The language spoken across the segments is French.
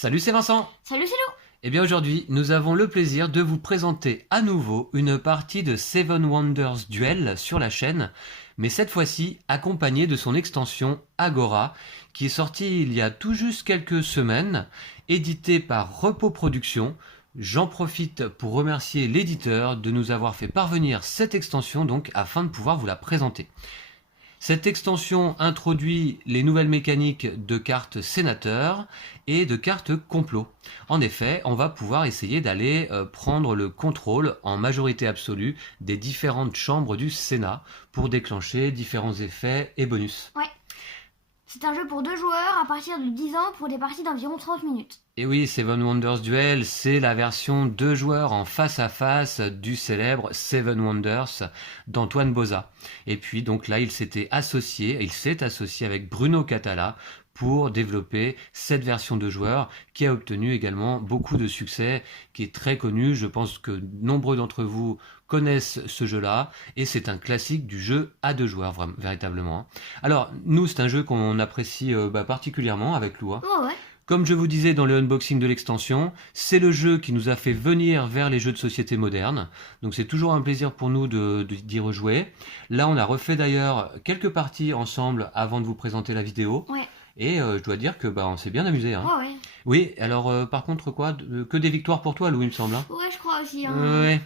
Salut, c'est Vincent. Salut, c'est Lou. Eh bien aujourd'hui, nous avons le plaisir de vous présenter à nouveau une partie de Seven Wonders Duel sur la chaîne, mais cette fois-ci accompagnée de son extension Agora, qui est sortie il y a tout juste quelques semaines, éditée par Repos Productions. J'en profite pour remercier l'éditeur de nous avoir fait parvenir cette extension donc afin de pouvoir vous la présenter. Cette extension introduit les nouvelles mécaniques de cartes sénateurs et de cartes complot. En effet, on va pouvoir essayer d'aller prendre le contrôle en majorité absolue des différentes chambres du Sénat pour déclencher différents effets et bonus. Ouais. C'est un jeu pour 2 joueurs à partir de 10 ans pour des parties d'environ 30 minutes. Et oui, Seven Wonders Duel, c'est la version 2 joueurs en face à face du célèbre Seven Wonders d'Antoine Boza. Et puis donc là, il s'est associé avec Bruno Catala pour développer cette version de joueurs qui a obtenu également beaucoup de succès, qui est très connu. Je pense que nombreux d'entre vous connaissent ce jeu-là et c'est un classique du jeu à 2 joueurs, vraiment, véritablement. Alors, nous, c'est un jeu qu'on apprécie particulièrement avec Lou. Oh ouais. Comme je vous disais dans le unboxing de l'extension, c'est le jeu qui nous a fait venir vers les jeux de société modernes. Donc c'est toujours un plaisir pour nous d'y rejouer. Là, on a refait d'ailleurs quelques parties ensemble avant de vous présenter la vidéo. Ouais. Et je dois dire que on s'est bien amusé. Hein. Oh ouais. Oui, alors par contre quoi, que des victoires pour toi, Lou, il me semble. Hein. Ouais, je crois aussi. Hein. Ouais.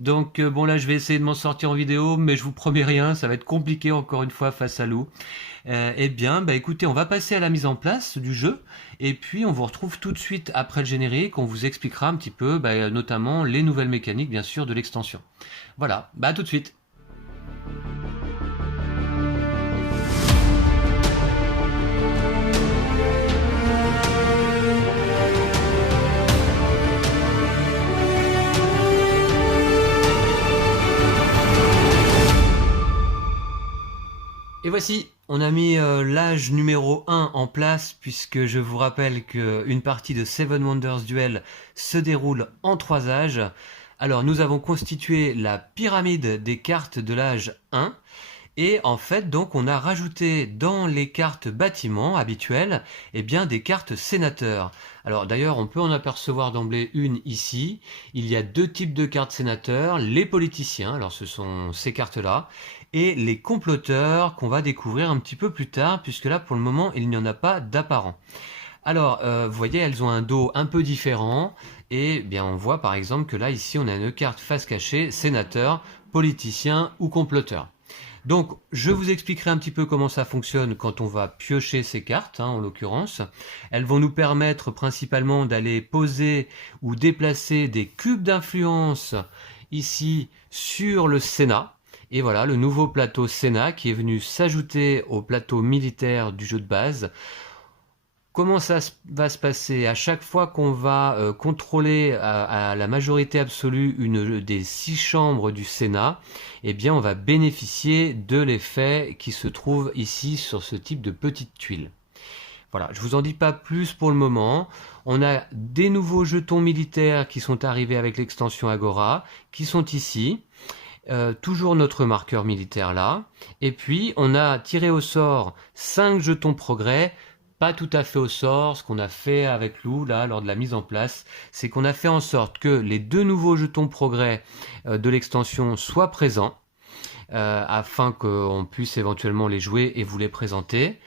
Donc bon là, je vais essayer de m'en sortir en vidéo, mais je vous promets rien, ça va être compliqué encore une fois face à Lou. Eh bien, écoutez, on va passer à la mise en place du jeu, et puis on vous retrouve tout de suite après le générique. On vous expliquera un petit peu, notamment les nouvelles mécaniques, bien sûr, de l'extension. Voilà, à tout de suite. Et voici, on a mis l'âge numéro 1 en place, puisque je vous rappelle qu'une partie de Seven Wonders Duel se déroule en 3 âges. Alors nous avons constitué la pyramide des cartes de l'âge 1, et en fait donc on a rajouté dans les cartes bâtiments habituelles des cartes sénateurs. Alors d'ailleurs on peut en apercevoir d'emblée une ici. Il y a 2 types de cartes sénateurs, les politiciens, alors ce sont ces cartes là, et les comploteurs qu'on va découvrir un petit peu plus tard, puisque là pour le moment il n'y en a pas d'apparent. Alors, vous voyez, elles ont un dos un peu différent, et on voit par exemple que là, ici, on a une carte face cachée, sénateur, politicien ou comploteur. Donc, je vous expliquerai un petit peu comment ça fonctionne quand on va piocher ces cartes, en l'occurrence. Elles vont nous permettre principalement d'aller poser ou déplacer des cubes d'influence ici sur le Sénat. Et voilà, le nouveau plateau Sénat qui est venu s'ajouter au plateau militaire du jeu de base. Comment ça va se passer? À chaque fois qu'on va contrôler à la majorité absolue une des 6 chambres du Sénat, on va bénéficier de l'effet qui se trouve ici sur ce type de petites tuiles. Voilà, je vous en dis pas plus pour le moment. On a des nouveaux jetons militaires qui sont arrivés avec l'extension Agora, qui sont ici. Toujours notre marqueur militaire là. Et puis, on a tiré au sort 5 jetons progrès. Pas tout à fait au sort, ce qu'on a fait avec Lou là lors de la mise en place, c'est qu'on a fait en sorte que les 2 nouveaux jetons progrès de l'extension soient présents, afin qu'on puisse éventuellement les jouer et vous les présenter.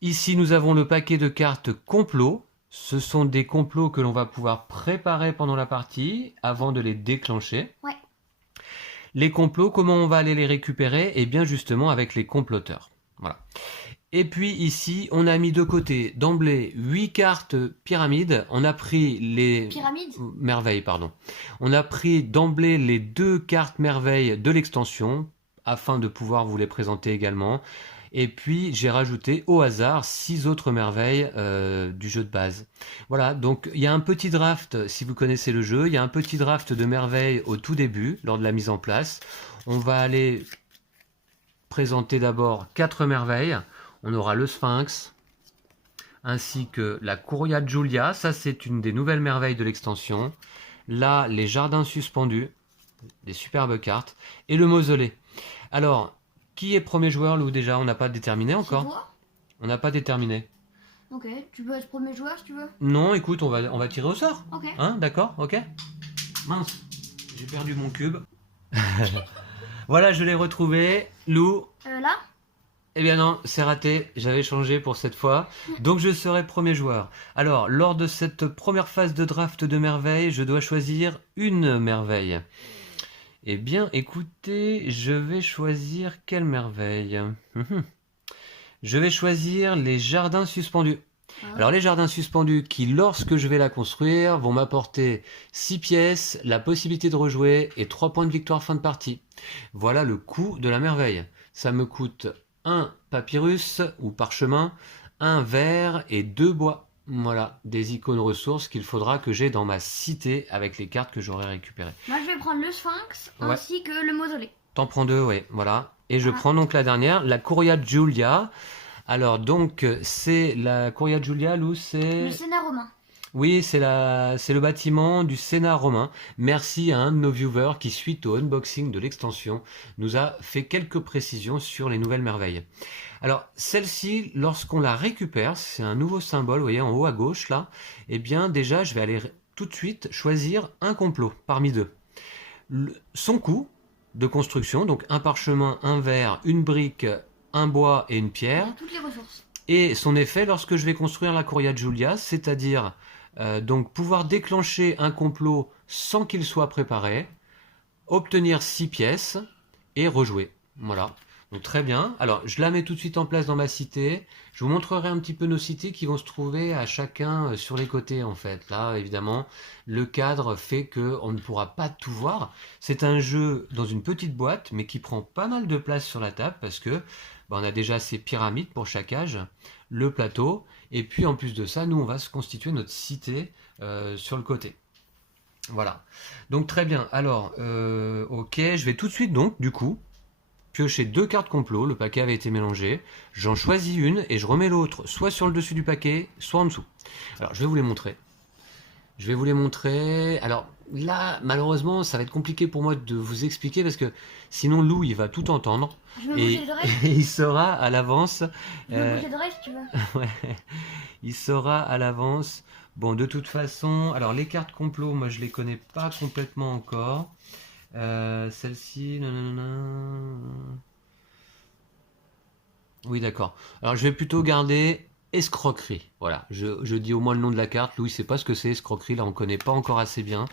Ici nous avons le paquet de cartes complot. Ce sont des complots que l'on va pouvoir préparer pendant la partie avant de les déclencher. Ouais. Les complots, comment on va aller les récupérer? Eh bien justement avec les comploteurs. Voilà. Et puis ici, on a mis de côté d'emblée 8 cartes pyramides. On a pris les... Pyramide. Merveilles, pardon. On a pris d'emblée les 2 cartes merveilles de l'extension, afin de pouvoir vous les présenter également. Et puis, j'ai rajouté au hasard 6 autres merveilles du jeu de base. Voilà, donc il y a un petit draft, si vous connaissez le jeu, il y a un petit draft de merveilles au tout début, lors de la mise en place. On va aller présenter d'abord 4 merveilles. On aura le Sphinx, ainsi que la Curia Julia, ça c'est une des nouvelles merveilles de l'extension. Là, les jardins suspendus, des superbes cartes, et le mausolée. Alors, qui est premier joueur, Lou, déjà? On n'a pas déterminé encore? C'est toi? On n'a pas déterminé. Ok, tu peux être premier joueur si tu veux. Non, écoute, on va tirer au sort. Ok. Hein, d'accord, ok. Mince, j'ai perdu mon cube. Voilà, je l'ai retrouvé. Lou, Là. eh bien non, c'est raté, j'avais changé pour cette fois. Donc je serai premier joueur. Alors, lors de cette première phase de draft de merveilles, je dois choisir une merveille. Eh bien, écoutez, je vais choisir quelle merveille? Je vais choisir les jardins suspendus. Alors les jardins suspendus qui, lorsque je vais la construire, vont m'apporter 6 pièces, la possibilité de rejouer et 3 points de victoire fin de partie. Voilà le coût de la merveille. Ça me coûte un papyrus ou parchemin, un verre et 2 bois. Voilà, des icônes ressources qu'il faudra que j'ai dans ma cité avec les cartes que j'aurai récupérées. Moi je vais prendre le sphinx Ouais. ainsi que le mausolée. T'en prends 2, oui, voilà. Et je Ah. prends donc la dernière, la Curia Julia. Alors donc, c'est la Curia Julia, Lou, c'est... Le Sénat romain. Oui, c'est le bâtiment du Sénat romain. Merci à un de nos viewers qui, suite au unboxing de l'extension, nous a fait quelques précisions sur les nouvelles merveilles. Alors, celle-ci, lorsqu'on la récupère, c'est un nouveau symbole, vous voyez, en haut à gauche, là. Eh bien, déjà, je vais aller tout de suite choisir un complot parmi deux. Son coût de construction, donc un parchemin, un verre, une brique, un bois et une Il y pierre. a toutes les ressources. Et son effet lorsque je vais construire la Curia Julia, c'est-à-dire donc pouvoir déclencher un complot sans qu'il soit préparé, obtenir 6 pièces et rejouer. Voilà. Donc très bien. Alors je la mets tout de suite en place dans ma cité. Je vous montrerai un petit peu nos cités qui vont se trouver à chacun sur les côtés en fait. Là évidemment le cadre fait que on ne pourra pas tout voir. C'est un jeu dans une petite boîte mais qui prend pas mal de place sur la table parce que on a déjà ces pyramides pour chaque âge, le plateau, et puis en plus de ça, nous on va se constituer notre cité sur le côté. Voilà. Donc très bien. Alors, ok, je vais tout de suite donc, du coup, piocher 2 cartes complot. Le paquet avait été mélangé. J'en choisis une et je remets l'autre, soit sur le dessus du paquet, soit en dessous. Alors, je vais vous les montrer. Je vais vous les montrer. Alors là, malheureusement, ça va être compliqué pour moi de vous expliquer parce que sinon Lou, il va tout entendre. Je me Et bouger les oreilles. il saura à l'avance. Je me bouge les oreilles si tu veux. Ouais, il saura à l'avance. Bon, de toute façon, alors les cartes complot, moi je les connais pas complètement encore. Celle-ci, nanana. Oui, d'accord. Alors je vais plutôt garder escroquerie. Voilà, je dis au moins le nom de la carte. Louis, sait pas ce que c'est escroquerie, là on connaît pas encore assez bien.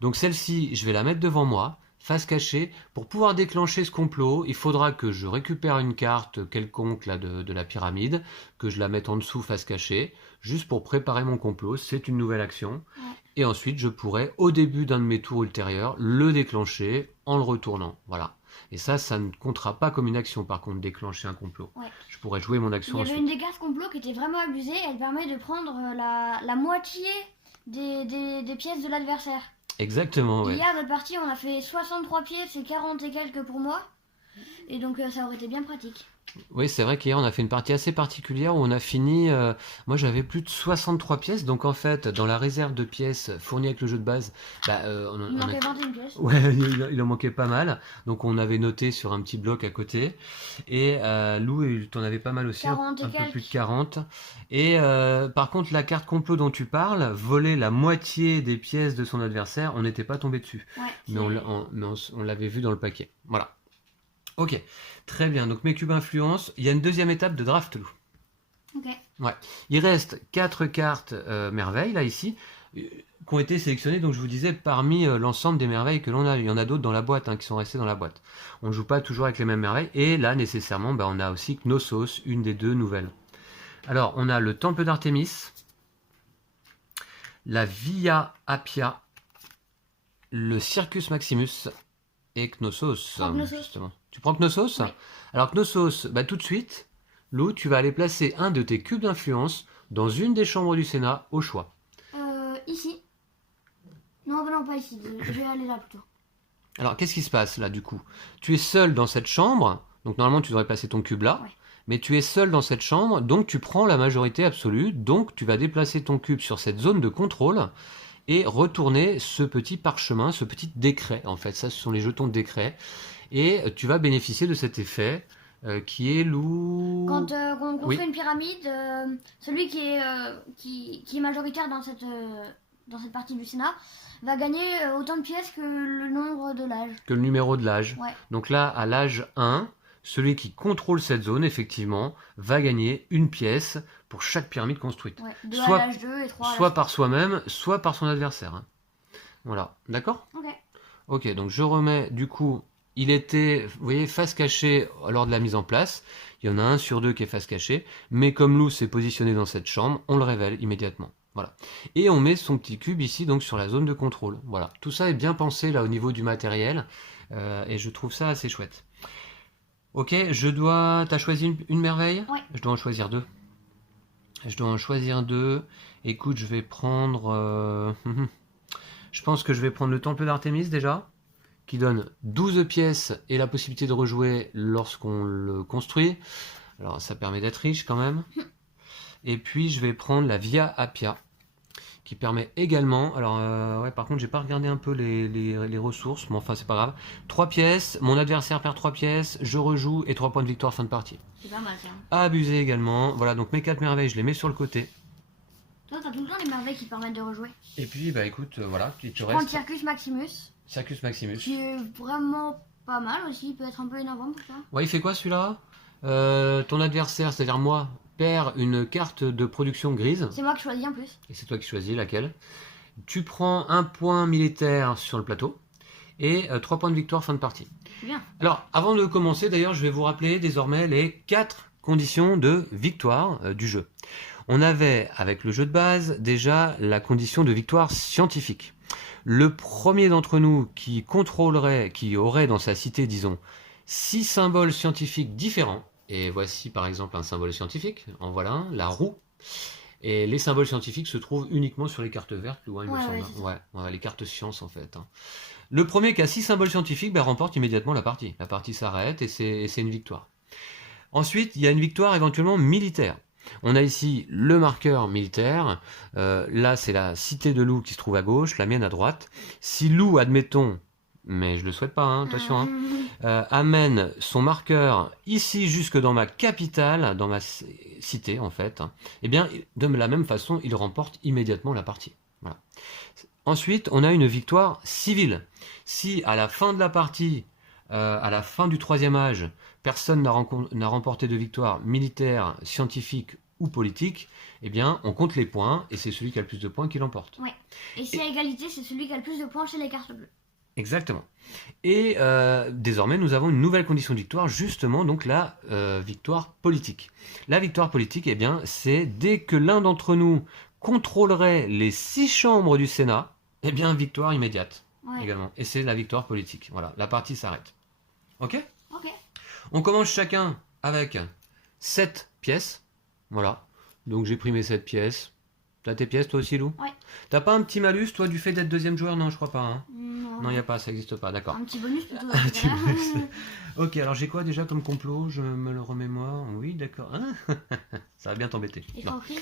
Donc celle-ci, je vais la mettre devant moi, face cachée. Pour pouvoir déclencher ce complot, il faudra que je récupère une carte quelconque là, de la pyramide, que je la mette en dessous, face cachée, juste pour préparer mon complot. C'est une nouvelle action. Ouais. Et ensuite, je pourrai, au début d'un de mes tours ultérieurs, le déclencher en le retournant. Voilà. Et ça ne comptera pas comme une action, par contre, déclencher un complot. Ouais. Je pourrais jouer mon Il action y avait ensuite. une des cartes complot qui était vraiment abusée. Elle permet de prendre la moitié des pièces de l'adversaire. Exactement, ouais. Hier, notre partie, on a fait 63 pièces et 40 et quelques pour moi. Et donc, ça aurait été bien pratique. Oui, c'est vrai qu'hier on a fait une partie assez particulière où on a fini. Moi j'avais plus de 63 pièces, donc en fait, dans la réserve de pièces fournie avec le jeu de base, Il manquait 21 pièces. Ouais, il en manquait pas mal. Donc on avait noté sur un petit bloc à côté. Et Lou, t'en avais pas mal aussi, 40 et un peu quelques. plus de 40. Et par contre, la carte complot dont tu parles, voler la moitié des pièces de son adversaire, on n'était pas tombé dessus. Ouais, Mais on l'avait vu dans le paquet. Voilà. Ok, très bien. Donc mes cubes influence. Il y a une deuxième étape de draft, Lou. Ok. Ouais. Il reste 4 cartes merveilles, là, ici, qui ont été sélectionnées, donc je vous disais, parmi l'ensemble des merveilles que l'on a. Il y en a d'autres dans la boîte, hein, qui sont restées dans la boîte. On ne joue pas toujours avec les mêmes merveilles. Et là, nécessairement, on a aussi Knossos, une des 2 nouvelles. Alors, on a le Temple d'Artémis, la Via Appia, le Circus Maximus et Knossos. Prends Knossos. Justement. Tu prends Knossos? Oui. Alors, Knossos, tout de suite, Lou, tu vas aller placer un de tes cubes d'influence dans une des chambres du Sénat au choix. Ici. Non, non, pas ici. Je vais aller là plutôt. Alors, qu'est-ce qui se passe là du coup? Tu es seul dans cette chambre, donc normalement tu devrais placer ton cube là, Ouais. mais tu es seul dans cette chambre, donc tu prends la majorité absolue, donc tu vas déplacer ton cube sur cette zone de contrôle et retourner ce petit parchemin, ce petit décret. En fait, ça, ce sont les jetons de décret, et tu vas bénéficier de cet effet Qui est Lou... Quand on construit Oui. une pyramide, celui qui est majoritaire dans cette partie du Sénat va gagner autant de pièces que le nombre de l'âge. Que le numéro de l'âge. Ouais. Donc là, à l'âge 1, celui qui contrôle cette zone, effectivement, va gagner une pièce pour chaque pyramide construite. Ouais. 2 Soit- à l'âge 2 et 3 à l'âge Soit par soi-même, soit par son adversaire. Hein. Voilà, d'accord? 3. Ok. Ok, donc je remets, du coup, il était, vous voyez, face cachée lors de la mise en place. Il y en a un sur deux qui est face cachée, mais comme Lou s'est positionné dans cette chambre, on le révèle immédiatement. Voilà. Et on met son petit cube ici, donc sur la zone de contrôle. Voilà. Tout ça est bien pensé là au niveau du matériel, et je trouve ça assez chouette. Ok, t'as choisi une merveille? Ouais. Je dois en choisir deux. Je dois en choisir deux. Écoute, je vais prendre... Je pense que je vais prendre le temple d'Artémis déjà, qui donne 12 pièces et la possibilité de rejouer lorsqu'on le construit. Alors ça permet d'être riche quand même. Et puis je vais prendre la Via Appia, qui permet également... Alors ouais, par contre j'ai pas regardé un peu les ressources, mais enfin c'est pas grave. 3 pièces, mon adversaire perd 3 pièces, je rejoue et 3 points de victoire fin de partie. C'est pas mal, tiens. Abusé également. Voilà, donc mes 4 merveilles, je les mets sur le côté. Toi, t'as tout le temps les merveilles qui permettent de rejouer. Et puis bah écoute, voilà, il te Je prends le reste Circus Maximus, Circus Maximus. qui est vraiment pas mal aussi. Il peut être un peu énervant pour toi. Ouais, il fait quoi celui-là? Ton adversaire, c'est-à-dire moi, perd une carte de production grise. C'est moi qui choisis en plus. Et c'est toi qui choisis laquelle. Tu prends un point militaire sur le plateau et 3 points de victoire fin de partie. Bien. Alors, avant de commencer, d'ailleurs, je vais vous rappeler désormais les 4 conditions de victoire du jeu. On avait, avec le jeu de base, déjà la condition de victoire scientifique. Le premier d'entre nous qui contrôlerait, qui aurait dans sa cité, disons, 6 symboles scientifiques différents, et voici par exemple un symbole scientifique, en voilà un, la roue, et les symboles scientifiques se trouvent uniquement sur les cartes vertes, il me Ouais, semble. ouais, hein. c'est ça. Ouais, les cartes sciences en fait. Hein. Le premier qui a 6 symboles scientifiques remporte immédiatement la partie. La partie s'arrête et c'est une victoire. Ensuite, il y a une victoire éventuellement militaire. On a ici le marqueur militaire. Là, c'est la cité de Lou qui se trouve à gauche, la mienne à droite. Si Lou, admettons, mais je le souhaite pas, hein, attention, hein, amène son marqueur ici jusque dans ma capitale, dans ma cité en fait, eh bien, de la même façon, il remporte immédiatement la partie. Voilà. Ensuite, on a une victoire civile. Si à la fin de la partie, à la fin du 3e âge, personne n'a remporté de victoire militaire, scientifique ou politique, eh bien, on compte les points et c'est celui qui a le plus de points qui l'emporte. Ouais. Et si à égalité, c'est celui qui a le plus de points chez les cartes bleues. Exactement. Et désormais, nous avons une nouvelle condition de victoire, justement, donc la victoire politique. La victoire politique, eh bien, c'est dès que l'un d'entre nous contrôlerait les 6 chambres du Sénat, eh bien, victoire immédiate Ouais. également. Et c'est la victoire politique. Voilà, la partie s'arrête. Ok ? Ok. On commence chacun avec 7 pièces. Voilà. Donc j'ai pris mes 7 pièces. T'as tes pièces toi aussi, Lou? Ouais. T'as pas un petit malus, toi, du fait d'être deuxième joueur? Non, je crois pas. Hein. Non. Non, il n'y a pas, ça n'existe pas, d'accord. Un petit bonus plutôt. Un petit bonus. Ok, alors j'ai quoi déjà comme complot? Je me le remémore. Oui, d'accord. Ah, ça va bien t'embêter. Et Non. compris.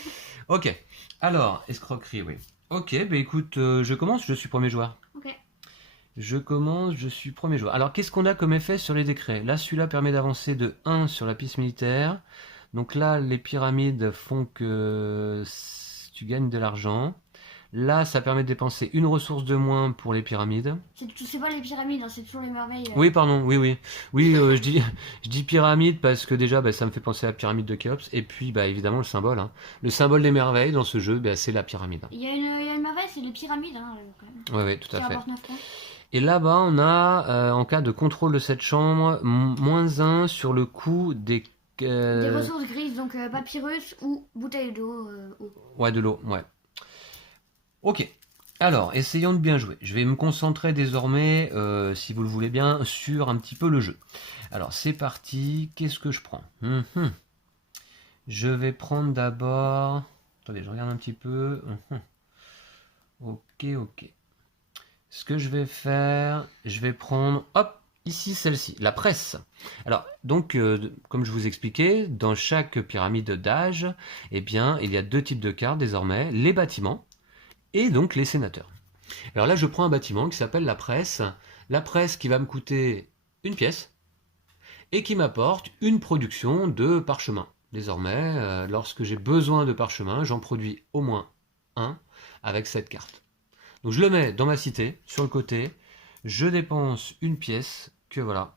Ok, alors, escroquerie, oui. Ok, bah écoute, je commence, je suis premier joueur. Ok. Je commence, je suis premier joueur. Alors, qu'est-ce qu'on a comme effet sur les décrets? Là, celui-là permet d'avancer de 1 sur la piste militaire. Donc là, les pyramides font que tu gagnes de l'argent. Là, ça permet de dépenser une ressource de moins pour les pyramides. C'est pas les pyramides, hein, c'est toujours les merveilles. Oui, pardon, oui. Oui, je dis pyramide parce que déjà, bah, ça me fait penser à la pyramide de Khéops. Et puis, bah, évidemment, le symbole. Hein. Le symbole des merveilles dans ce jeu, bah, c'est la pyramide. Il y a une merveille, c'est les pyramides, hein, quand même. Oui, tout à Qui fait. rapportent 9 points. Et là-bas, on a, en cas de contrôle de cette chambre, -1 sur le coût des... Des ressources grises, donc papyrus ou bouteille d'eau. Ouais, de l'eau, ouais. Ok. Alors, essayons de bien jouer. Je vais me concentrer désormais, si vous le voulez bien, sur un petit peu le jeu. Alors, c'est parti. Qu'est-ce que je prends? Je vais prendre d'abord... Attendez, je regarde un petit peu. Ok. Ce que je vais faire, je vais prendre... Hop! Ici, celle-ci, la presse. Alors, donc, comme je vous expliquais, dans chaque pyramide d'âge, eh bien, il y a 2 types de cartes désormais, les bâtiments et donc les sénateurs. Alors là, je prends un bâtiment qui s'appelle la presse qui va me coûter une pièce, et qui m'apporte une production de parchemin. Désormais, lorsque j'ai besoin de parchemin, j'en produis au moins un avec cette carte. Donc je le mets dans ma cité, sur le côté, je dépense une pièce, que voilà.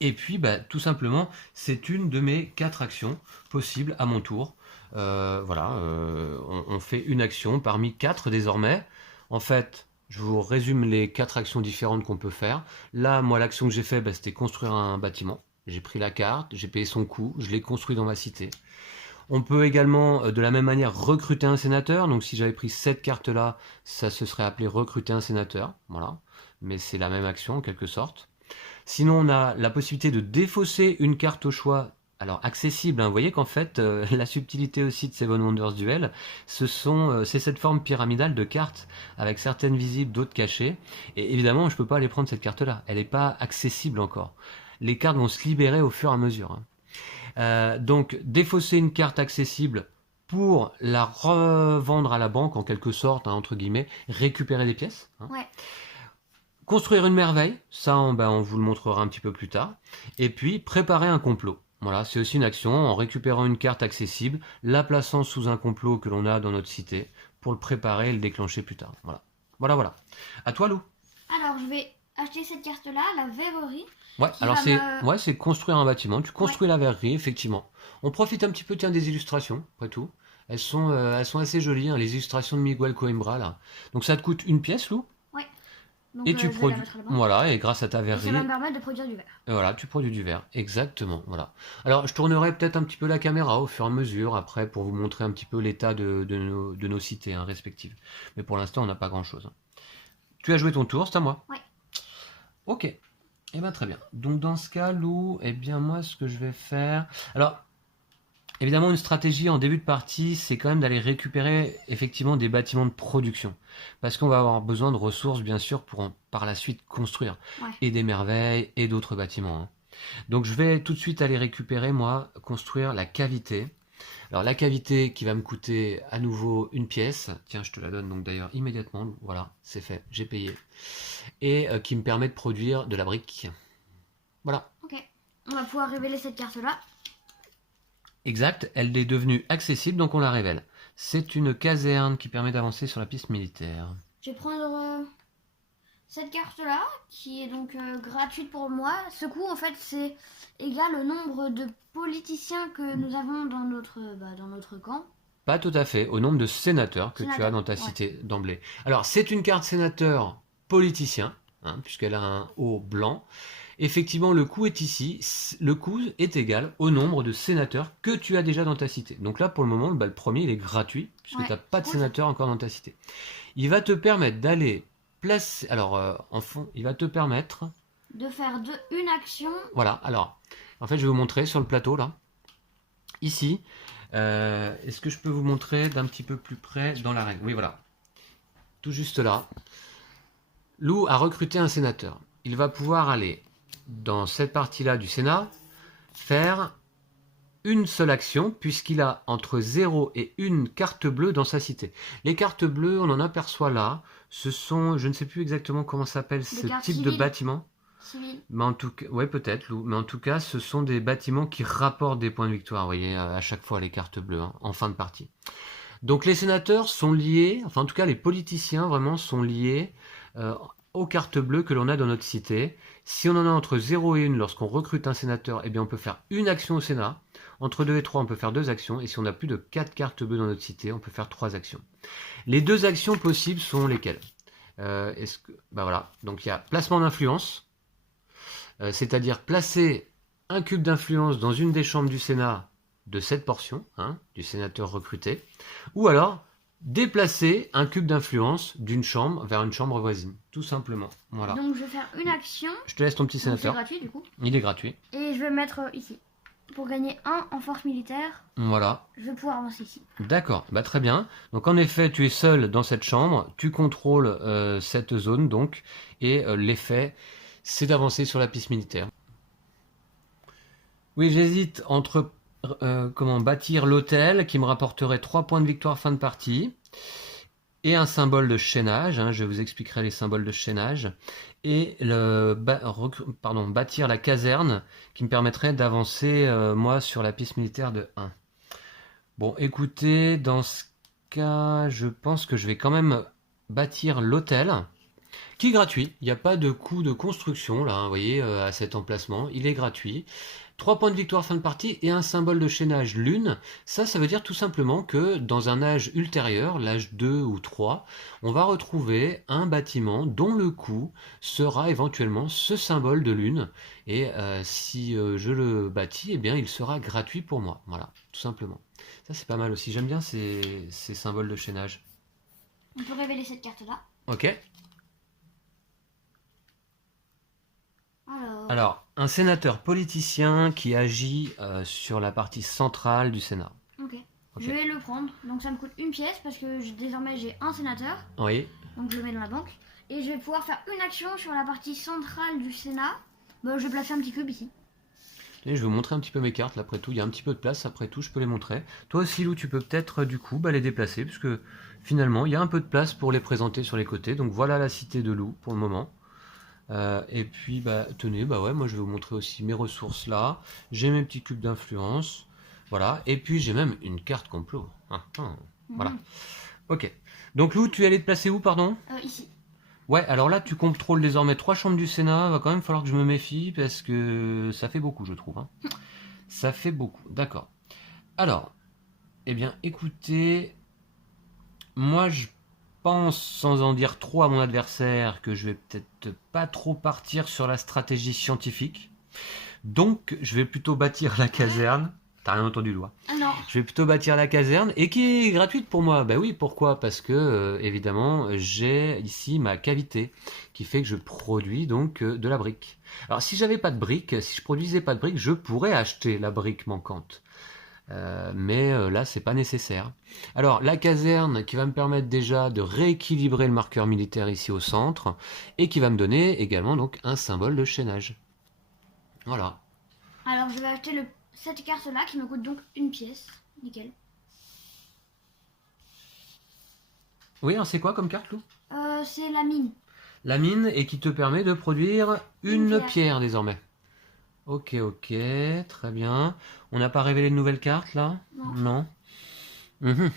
Et puis, tout simplement, c'est une de mes 4 actions possibles à mon tour. Voilà, on fait une action parmi 4 désormais. En fait, je vous résume les 4 actions différentes qu'on peut faire. Là, moi, l'action que j'ai fait, c'était construire un bâtiment. J'ai pris la carte, j'ai payé son coût, je l'ai construit dans ma cité. On peut également, de la même manière, recruter un sénateur. Donc si j'avais pris cette carte-là, ça se serait appelé recruter un sénateur. Voilà. Mais c'est la même action en quelque sorte. Sinon, on a la possibilité de défausser une carte au choix. Alors accessible, hein. Vous voyez qu'en fait, la subtilité aussi de Seven Wonders Duel, c'est cette forme pyramidale de cartes, avec certaines visibles, d'autres cachées. Et évidemment, je ne peux pas aller prendre cette carte-là. Elle n'est pas accessible encore. Les cartes vont se libérer au fur et à mesure, hein. Donc défausser une carte accessible pour la revendre à la banque en quelque sorte, hein, entre guillemets, récupérer des pièces, hein. Ouais. Construire une merveille, ça on vous le montrera un petit peu plus tard. Et puis préparer un complot. Voilà, c'est aussi une action en récupérant une carte accessible, la plaçant sous un complot que l'on a dans notre cité pour le préparer et le déclencher plus tard. Voilà, voilà. À toi, Lou. Alors, je vais acheter cette carte-là, la verrerie. Ouais, alors c'est construire un bâtiment. Tu construis la verrerie, effectivement. On profite un petit peu des illustrations, après tout. Elles sont assez jolies, hein, les illustrations de Miguel Coimbra là. Donc ça te coûte une pièce, Lou. Ouais. Donc, Et tu je vais la produis. mettre à la banque. Voilà, et grâce à ta Et ça verrerie. va me permettre de produire du verre. Voilà, tu produis du verre, exactement. Voilà. Alors, je tournerai peut-être un petit peu la caméra au fur et à mesure après pour vous montrer un petit peu l'état de nos cités, hein, respectives. Mais pour l'instant, on n'a pas grand-chose, hein. Tu as joué ton tour, c'est à moi. Ouais. Ok. Eh bien, très bien. Donc, dans ce cas, Lou, eh bien, moi, ce que je vais faire... Alors, évidemment, une stratégie en début de partie, c'est quand même d'aller récupérer, effectivement, des bâtiments de production. Parce qu'on va avoir besoin de ressources, bien sûr, pour par la suite construire. Ouais. Et des merveilles, et d'autres bâtiments, hein. Donc, je vais tout de suite aller récupérer, moi, construire la cavité. Alors, la cavité qui va me coûter à nouveau une pièce. Tiens, je te la donne donc d'ailleurs immédiatement. Voilà, c'est fait, j'ai payé. Et qui me permet de produire de la brique. Voilà. Ok. On va pouvoir révéler cette carte-là. Exact, elle est devenue accessible, donc on la révèle. C'est une caserne qui permet d'avancer sur la piste militaire. Je vais prendre cette carte-là, qui est donc gratuite pour moi. Ce coût, en fait, c'est égal au nombre de politiciens que nous avons dans notre camp. Pas tout à fait, au nombre de sénateurs que tu as Sénateur, dans ta ouais. cité d'emblée. Alors, c'est une carte sénateur politicien, hein, puisqu'elle a un haut blanc. Effectivement, le coût est ici. Le coût est égal au nombre de sénateurs que tu as déjà dans ta cité. Donc là, pour le moment, le premier, il est gratuit, puisque Ouais, tu n'as pas de cool. sénateurs encore dans ta cité. Il va te permettre d'aller placer... Alors, en fond, il va te permettre... De faire une action. Voilà, alors, en fait, je vais vous montrer sur le plateau, là. Ici, est-ce que je peux vous montrer d'un petit peu plus près dans la règle? Oui, voilà. Tout juste là. Lou a recruté un sénateur. Il va pouvoir aller dans cette partie-là du Sénat, faire une seule action, puisqu'il a entre 0 et 1 carte bleue dans sa cité. Les cartes bleues, on en aperçoit là. Ce sont, je ne sais plus exactement comment s'appelle ce cartes type de civiles. bâtiment. Civil. Mais en tout cas, ouais, peut-être, Lou. Mais en tout cas, ce sont des bâtiments qui rapportent des points de victoire, vous voyez, à chaque fois les cartes bleues, hein, en fin de partie. Donc les sénateurs sont liés, enfin en tout cas les politiciens vraiment sont liés aux cartes bleues que l'on a dans notre cité. Si on en a entre 0 et 1 lorsqu'on recrute un sénateur, eh bien on peut faire une action au Sénat. Entre 2 et 3, on peut faire 2 actions. Et si on a plus de 4 cartes bleues dans notre cité, on peut faire 3 actions. Les 2 actions possibles sont lesquelles? Voilà. Donc il y a placement d'influence, c'est-à-dire placer un cube d'influence dans une des chambres du Sénat de cette portion, hein, du sénateur recruté, ou alors déplacer un cube d'influence d'une chambre vers une chambre voisine, tout simplement. Voilà. Donc je vais faire une action. Je te laisse ton petit Donc, c'est sénateur. gratuit du coup. Il est gratuit. Et je vais mettre ici. Pour gagner 1 en force militaire, Voilà. je vais pouvoir avancer ici. D'accord, très bien. Donc en effet, tu es seul dans cette chambre, tu contrôles cette zone donc, et l'effet, c'est d'avancer sur la piste militaire. Oui, j'hésite entre bâtir l'hôtel qui me rapporterait 3 points de victoire fin de partie, et un symbole de chaînage, hein, je vous expliquerai les symboles de chaînage, et bâtir la caserne qui me permettrait d'avancer moi sur la piste militaire de 1. Bon, écoutez, dans ce cas, je pense que je vais quand même bâtir l'hôtel, qui est gratuit. Il n'y a pas de coût de construction là, hein, vous voyez, à cet emplacement, il est gratuit. 3 points de victoire fin de partie et un symbole de chaînage lune. Ça veut dire tout simplement que dans un âge ultérieur, l'âge 2 ou 3, on va retrouver un bâtiment dont le coût sera éventuellement ce symbole de lune. Et si je le bâtis, eh bien il sera gratuit pour moi. Voilà, tout simplement. Ça c'est pas mal aussi, j'aime bien ces symboles de chaînage. On peut révéler cette carte-là. Ok. Alors, Alors, un sénateur politicien qui agit sur la partie centrale du Sénat. ok. Ok. Je vais le prendre. Donc ça me coûte une pièce parce que désormais j'ai un sénateur. Oui. Donc je le mets dans la banque. Et je vais pouvoir faire une action sur la partie centrale du Sénat. Bah, je vais placer un petit cube ici. Et je vais vous montrer un petit peu mes cartes, là, après tout. Il y a un petit peu de place, après tout, je peux les montrer. Toi aussi, Lou, tu peux peut-être, du coup, les déplacer, puisque finalement, il y a un peu de place pour les présenter sur les côtés. Donc voilà la cité de Lou, pour le moment. Et puis, tenez, ouais, moi, je vais vous montrer aussi mes ressources, là. J'ai mes petits cubes d'influence. Voilà. Et puis, j'ai même une carte complot. Voilà. Ok. Donc, Lou, tu es allé te placer où, pardon ? Ici. Ouais, alors là, tu contrôles désormais 3 chambres du Sénat. Va quand même falloir que je me méfie parce que ça fait beaucoup, je trouve. Hein. Ça fait beaucoup, d'accord. Alors, eh bien, écoutez, moi, je pense, sans en dire trop à mon adversaire, que je vais peut-être pas trop partir sur la stratégie scientifique. Donc, je vais plutôt bâtir la caserne. T'as rien entendu, Loi. Ah non. Je vais plutôt bâtir la caserne et qui est gratuite pour moi. Bah oui, pourquoi ? Parce que évidemment, j'ai ici ma cavité qui fait que je produis donc de la brique. Alors si j'avais pas de brique, si je produisais pas de brique, je pourrais acheter la brique manquante. Mais là, c'est pas nécessaire. Alors la caserne qui va me permettre déjà de rééquilibrer le marqueur militaire ici au centre et qui va me donner également donc un symbole de chaînage. Voilà. Alors je vais acheter cette carte-là qui me coûte donc une pièce. Nickel. Oui, alors c'est quoi comme carte, Lou ? C'est la mine. La mine et qui te permet de produire une pierre désormais. Ok, très bien. On n'a pas révélé de nouvelles cartes là ? Non. Mhm.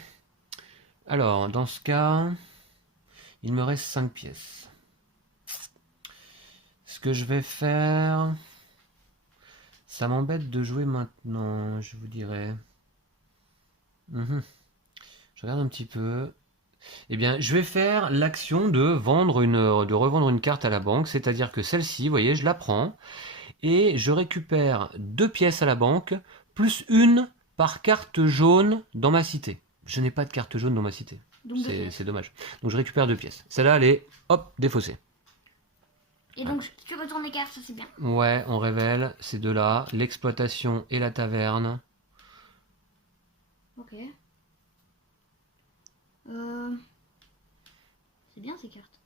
Alors, dans ce cas, il me reste 5 pièces. Ce que je vais faire... Ça m'embête de jouer maintenant, je vous dirais. Je regarde un petit peu. Eh bien, je vais faire l'action de revendre une carte à la banque, c'est-à-dire que celle-ci, vous voyez, je la prends et je récupère 2 pièces à la banque, plus une par carte jaune dans ma cité. Je n'ai pas de carte jaune dans ma cité. C'est dommage. Donc je récupère 2 pièces. Celle-là, elle est, hop, défaussée. Et donc tu retournes les cartes, ça c'est bien. Ouais, on révèle ces deux-là, l'exploitation et la taverne. Ok. C'est bien ces cartes.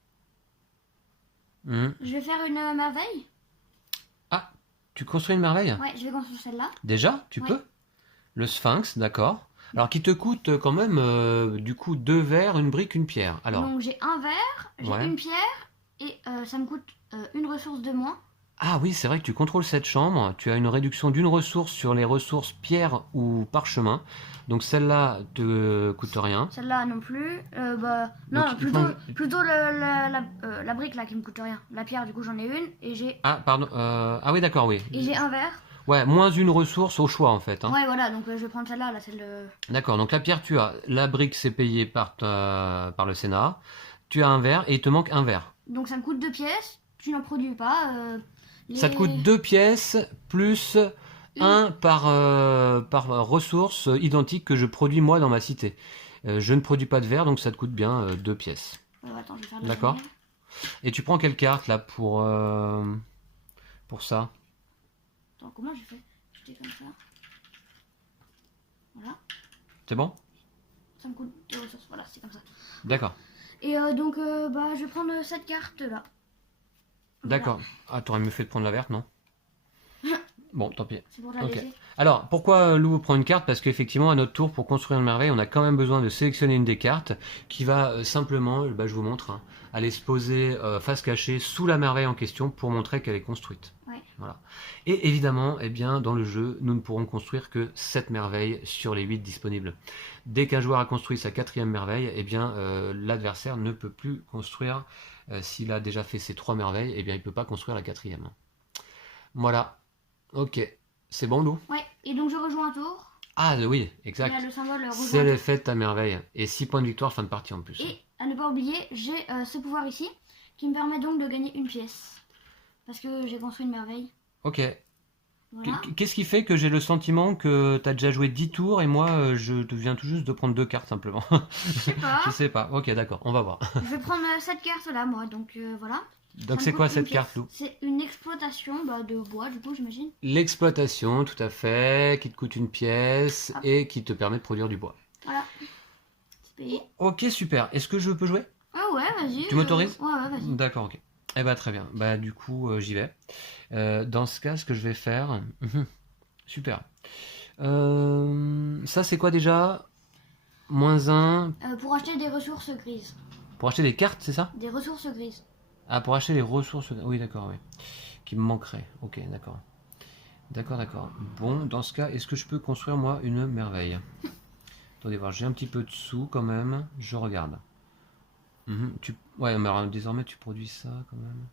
Je vais faire une merveille. Ah, tu construis une merveille ? Ouais, je vais construire celle-là. Déjà, tu peux ? Le sphinx, d'accord. Alors qui te coûte quand même du coup 2 verres, une brique, une pierre. Alors. Donc j'ai un verre, j'ai une pierre et ça me coûte une ressource de moins. Ah oui, c'est vrai que tu contrôles cette chambre. Tu as une réduction d'une ressource sur les ressources pierre ou parchemin. Donc celle-là te coûte rien. Celle-là non plus. Non, plutôt la brique là qui me coûte rien. La pierre, du coup j'en ai une et j'ai. Ah pardon. Ah oui, d'accord, oui. Et j'ai un verre. Ouais, moins une ressource au choix en fait. Hein. Ouais, voilà, donc je vais prendre celle-là, là, celle de... D'accord, donc la pierre tu as. La brique c'est payé par le Sénat. Tu as un verre et il te manque un verre. Donc ça me coûte 2 pièces. Tu n'en produis pas. Ça te coûte 2 pièces plus 1 par ressource identique que je produis moi dans ma cité. Je ne produis pas de verre, donc ça te coûte bien 2 pièces. Attends, je vais faire de D'accord. Et tu prends quelle carte là pour ça ? Attends, comment j'ai fait ? J'étais comme ça. Voilà. C'est bon ? Ça me coûte des ressources, voilà, c'est comme ça. D'accord. Et donc, je vais prendre cette carte là. D'accord. Ah, t'aurais mieux fait de prendre la verte, non ? Bon, tant pis. c'est pour la Ok. laisser. Alors, pourquoi Lou prend une carte? Parce qu'effectivement, à notre tour, pour construire une merveille, on a quand même besoin de sélectionner une des cartes qui va simplement, je vous montre, hein, aller se poser face cachée sous la merveille en question pour montrer qu'elle est construite. Ouais. Voilà. Et évidemment, eh bien, dans le jeu, nous ne pourrons construire que 7 merveilles sur les 8 disponibles. Dès qu'un joueur a construit sa 4e merveille, eh bien, l'adversaire ne peut plus construire. S'il a déjà fait ses 3 merveilles, eh bien, il ne peut pas construire la 4e. Voilà. Ok. C'est bon, Lou? Ouais, et donc je rejoue un tour. Ah oui, Il y exact. a le symbole rejoint C'est un tour. l'effet de ta merveille. Et 6 points de victoire, fin de partie en plus. Et à ne pas oublier, j'ai ce pouvoir ici qui me permet donc de gagner une pièce. Parce que j'ai construit une merveille. Ok. Voilà. Qu'est-ce qui fait que j'ai le sentiment que tu as déjà joué 10 tours et moi, je viens tout juste de prendre 2 cartes simplement? Je sais pas. Je sais pas. Ok, d'accord, on va voir. Je vais prendre cette carte là, moi. Donc voilà. Donc Ça c'est me quoi coûte une cette carte, pièce. Lou? C'est une exploitation de bois, du coup, j'imagine. L'exploitation, tout à fait, qui te coûte une pièce Hop. et qui te permet de produire du bois. Voilà. C'est payé. Ok, super. Est-ce que je peux jouer? Ah ouais, vas-y. Tu m'autorises? Ouais, vas-y. D'accord, ok. Eh bah très bien. Bah du coup, j'y vais. Dans ce cas, ce que je vais faire... Super. Ça, c'est quoi déjà? -1 Pour acheter des ressources grises. pour acheter des cartes, c'est ça? Des ressources grises. Ah, pour acheter les ressources. Oui, d'accord, oui. Qui me manqueraient. Ok, d'accord. D'accord, d'accord. Bon, dans ce cas, est-ce que je peux construire moi une merveille? Attendez voir, j'ai un petit peu de sous quand même. Je regarde. Ouais, mais alors, désormais tu produis ça quand même.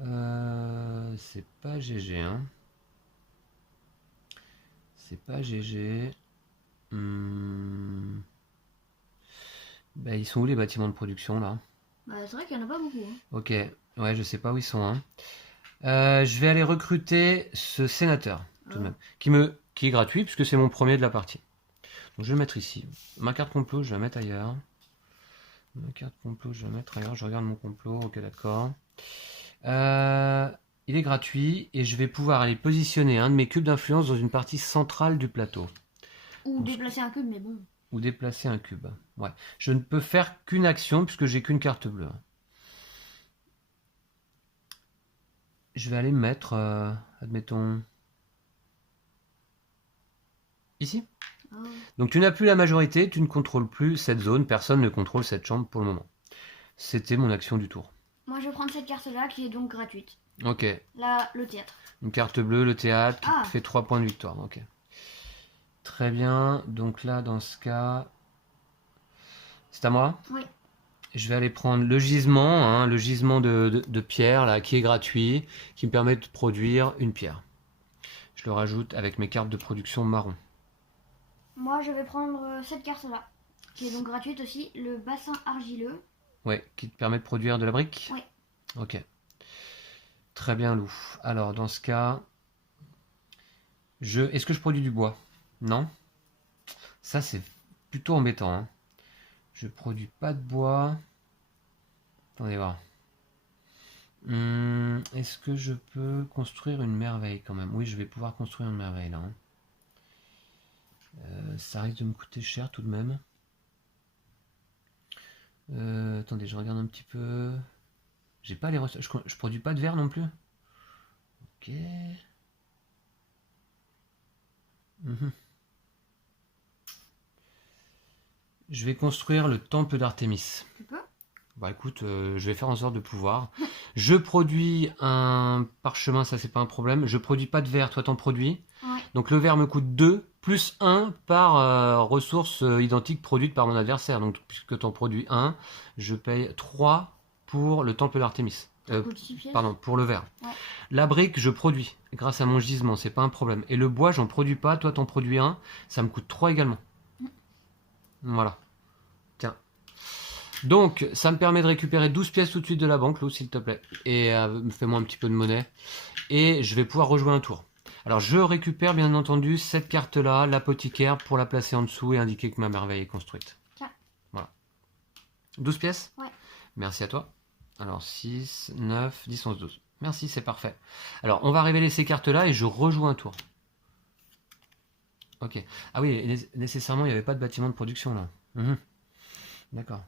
Ouais. C'est pas GG, hein. C'est pas GG. Bah, ils sont où les bâtiments de production là? Bah, c'est vrai qu'il y en a pas beaucoup. Hein. Ok, ouais, je sais pas où ils sont. Hein. Je vais aller recruter ce sénateur, tout de même, qui est gratuit puisque c'est mon premier de la partie. Donc je vais le mettre ici. Ma carte complot, je vais la mettre ailleurs. Ma carte complot, je vais la mettre ailleurs. Je regarde mon complot, ok, d'accord. Il est gratuit et je vais pouvoir aller positionner un de mes cubes d'influence dans une partie centrale du plateau. Ou déplacer un cube, mais bon. Ou déplacer un cube. Ouais. Je ne peux faire qu'une action puisque j'ai qu'une carte bleue. Je vais aller me mettre, admettons, ici. Oh. Donc tu n'as plus la majorité, tu ne contrôles plus cette zone, personne ne contrôle cette chambre pour le moment. C'était mon action du tour. Moi, je vais prendre cette carte-là qui est donc gratuite. Ok. Là, le théâtre. Une carte bleue, le théâtre, qui te fait 3 points de victoire. Ok. Très bien. Donc là, dans ce cas, c'est à moi? Oui. Je vais aller prendre le gisement, hein, le gisement de pierre, là, qui est gratuit, qui me permet de produire une pierre. Je le rajoute avec mes cartes de production marron. Moi, je vais prendre cette carte-là, qui est donc gratuite aussi, le bassin argileux. Ouais, qui te permet de produire de la brique? Oui. Ok. Très bien, Lou. Alors, dans ce cas, est-ce que je produis du bois? Non? Ça, c'est plutôt embêtant. Hein. Je produis pas de bois. Attendez voir. Est-ce que je peux construire une merveille quand même? Oui, je vais pouvoir construire une merveille là. Hein. Ça risque de me coûter cher tout de même. Attendez, je regarde un petit peu. J'ai pas les ressources. Je produis pas de verre non plus. Ok. Je vais construire le temple d'Artémis. Tu peux? Bah écoute, je vais faire en sorte de pouvoir. Je produis un parchemin, ça c'est pas un problème. Je produis pas de verre, toi t'en produis. Ouais. Donc le verre me coûte 2, plus 1 par ressource identique produite par mon adversaire. Donc puisque t'en produis 1, je paye 3 pour le temple d'Artémis. Coûte 6 pièces. Pardon, pour le verre. Ouais. La brique, je produis grâce à mon gisement, c'est pas un problème. Et le bois, j'en produis pas, toi t'en produis 1, ça me coûte 3 également. Voilà. Tiens. Donc, ça me permet de récupérer 12 pièces tout de suite de la banque, Lou, s'il te plaît. Et fais-moi un petit peu de monnaie. Et je vais pouvoir rejouer un tour. Alors, je récupère bien entendu cette carte-là, l'apothicaire, pour la placer en dessous et indiquer que ma merveille est construite. Tiens. Voilà. 12 pièces? Ouais. Merci à toi. Alors, 6, 9, 10, 11, 12. Merci, c'est parfait. Alors, on va révéler ces cartes-là et je rejoue un tour. Ok. Ah oui, nécessairement, il n'y avait pas de bâtiment de production, là. D'accord.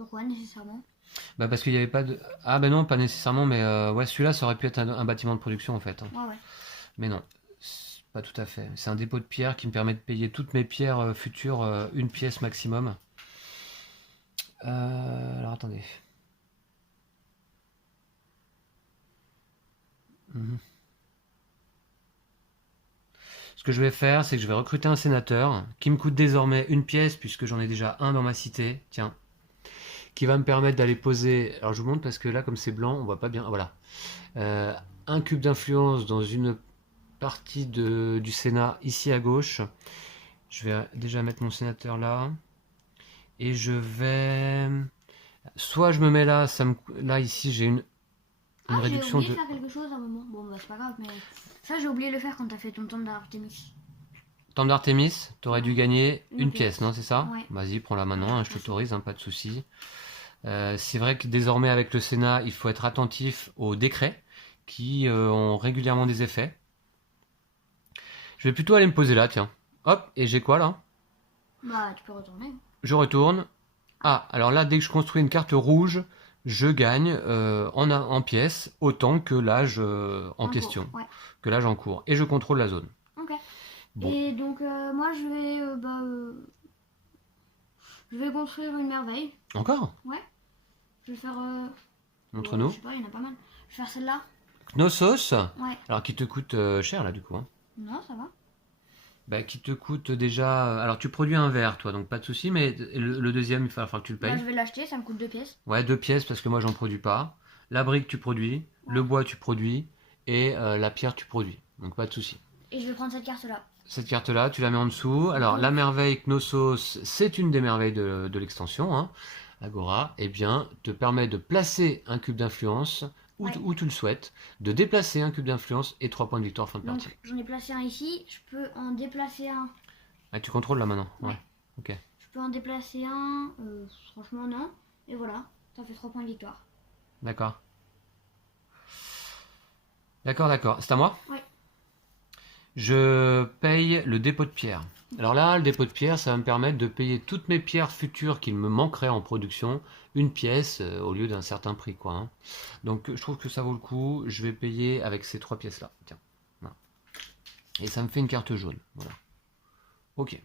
Pourquoi nécessairement? Bah parce qu'il n'y avait pas de... Ah bah non, pas nécessairement, mais ouais, celui-là, ça aurait pu être un bâtiment de production en fait, hein. Ouais, ouais. Mais non, c'est pas tout à fait. C'est un dépôt de pierre qui me permet de payer toutes mes pierres futures, une pièce maximum. Alors attendez. Mhm. Ce que je vais faire, c'est que je vais recruter un sénateur qui me coûte désormais une pièce, puisque j'en ai déjà un dans ma cité. Tiens. Qui va me permettre d'aller poser. Alors je vous montre parce que là, comme c'est blanc, on voit pas bien. Voilà. Euh, un cube d'influence dans une partie du Sénat ici à gauche. Je vais déjà mettre mon sénateur là. Et je vais. Soit je me mets là, là ici j'ai une Ah, j'ai réduction oublié de. de faire quelque chose à un moment. Bon, bah, c'est pas grave, mais ça, j'ai oublié de le faire quand t'as fait ton temple d'Artémis. Temple d'Artémis, t'aurais dû gagner Une une pièce. pièce, non, c'est ça? Ouais. Vas-y, prends-la maintenant, hein, je Merci. t'autorise, hein, pas de souci. C'est vrai que désormais avec le Sénat, il faut être attentif aux décrets qui ont régulièrement des effets. Je vais plutôt aller me poser là, tiens. Hop, et j'ai quoi là? Bah, tu peux retourner. Je retourne. Ah, alors là, dès que je construis une carte rouge, je gagne en pièces autant que l'âge en question, cours, ouais. que l'âge en cours. Et je contrôle la zone. Ok. Bon. Et donc, moi, je vais construire une merveille. Encore? Je vais faire. Montre-nous. Je sais pas, il y en a pas mal. Je vais faire celle-là. Knossos. Ouais. Alors qui te coûte cher là du coup, hein. Non, ça va. Bah, qui te coûte déjà. Alors tu produis un verre toi, donc pas de souci, mais le deuxième, il va falloir que tu le payes. Bah, je vais l'acheter, ça me coûte 2 pièces. Ouais, 2 pièces parce que moi j'en produis pas. La brique tu produis, le bois tu produis et la pierre tu produis. Donc pas de souci. Et je vais prendre cette carte-là. Cette carte-là, tu la mets en dessous. Alors la merveille Knossos, c'est une des merveilles de l'extension, hein. Agora, eh bien, te permet de placer un cube d'influence où tu le souhaites, de déplacer un cube d'influence et 3 points de victoire fin de partie. Donc, j'en ai placé un ici. Je peux en déplacer un. Ah, tu contrôles là maintenant? Ouais. Ok. Je peux en déplacer un. Franchement, non. Et voilà. Ça fait 3 points de victoire. D'accord. D'accord. C'est à moi? Ouais. Je paye le dépôt de pierre. Alors là, le dépôt de pierre, ça va me permettre de payer toutes mes pierres futures qu'il me manquerait en production, une pièce au lieu d'un certain prix, quoi, hein. Donc je trouve que ça vaut le coup. Je vais payer avec ces 3 pièces-là. Tiens. Voilà. Et ça me fait une carte jaune. Voilà. Ok. Et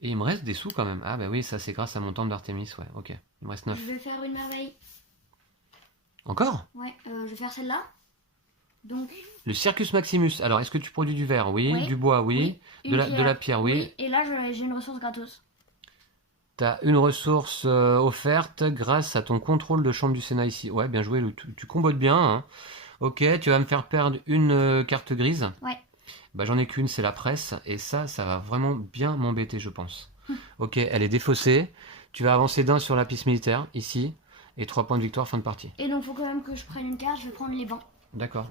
il me reste des sous quand même. Ah bah oui, ça c'est grâce à mon temple d'Artémis, ouais. Ok. Il me reste 9. Je vais faire une merveille. Encore? Ouais, je vais faire celle-là. Donc. Le Circus Maximus. Alors, est-ce que tu produis du verre? Oui. Oui. Du bois? Oui. Oui. De la pierre? Oui. Et là, j'ai une ressource gratos. Tu as une ressource offerte grâce à ton contrôle de chambre du Sénat ici. Ouais, bien joué, tu combotes bien, hein. Ok, tu vas me faire perdre une carte grise. Ouais. Bah, j'en ai qu'une, c'est la presse. Et ça va vraiment bien m'embêter, je pense. Ok, elle est défaussée. Tu vas avancer d'un sur la piste militaire, ici. Et 3 points de victoire, fin de partie. Et donc, faut quand même que je prenne une carte. Je vais prendre les bancs. D'accord.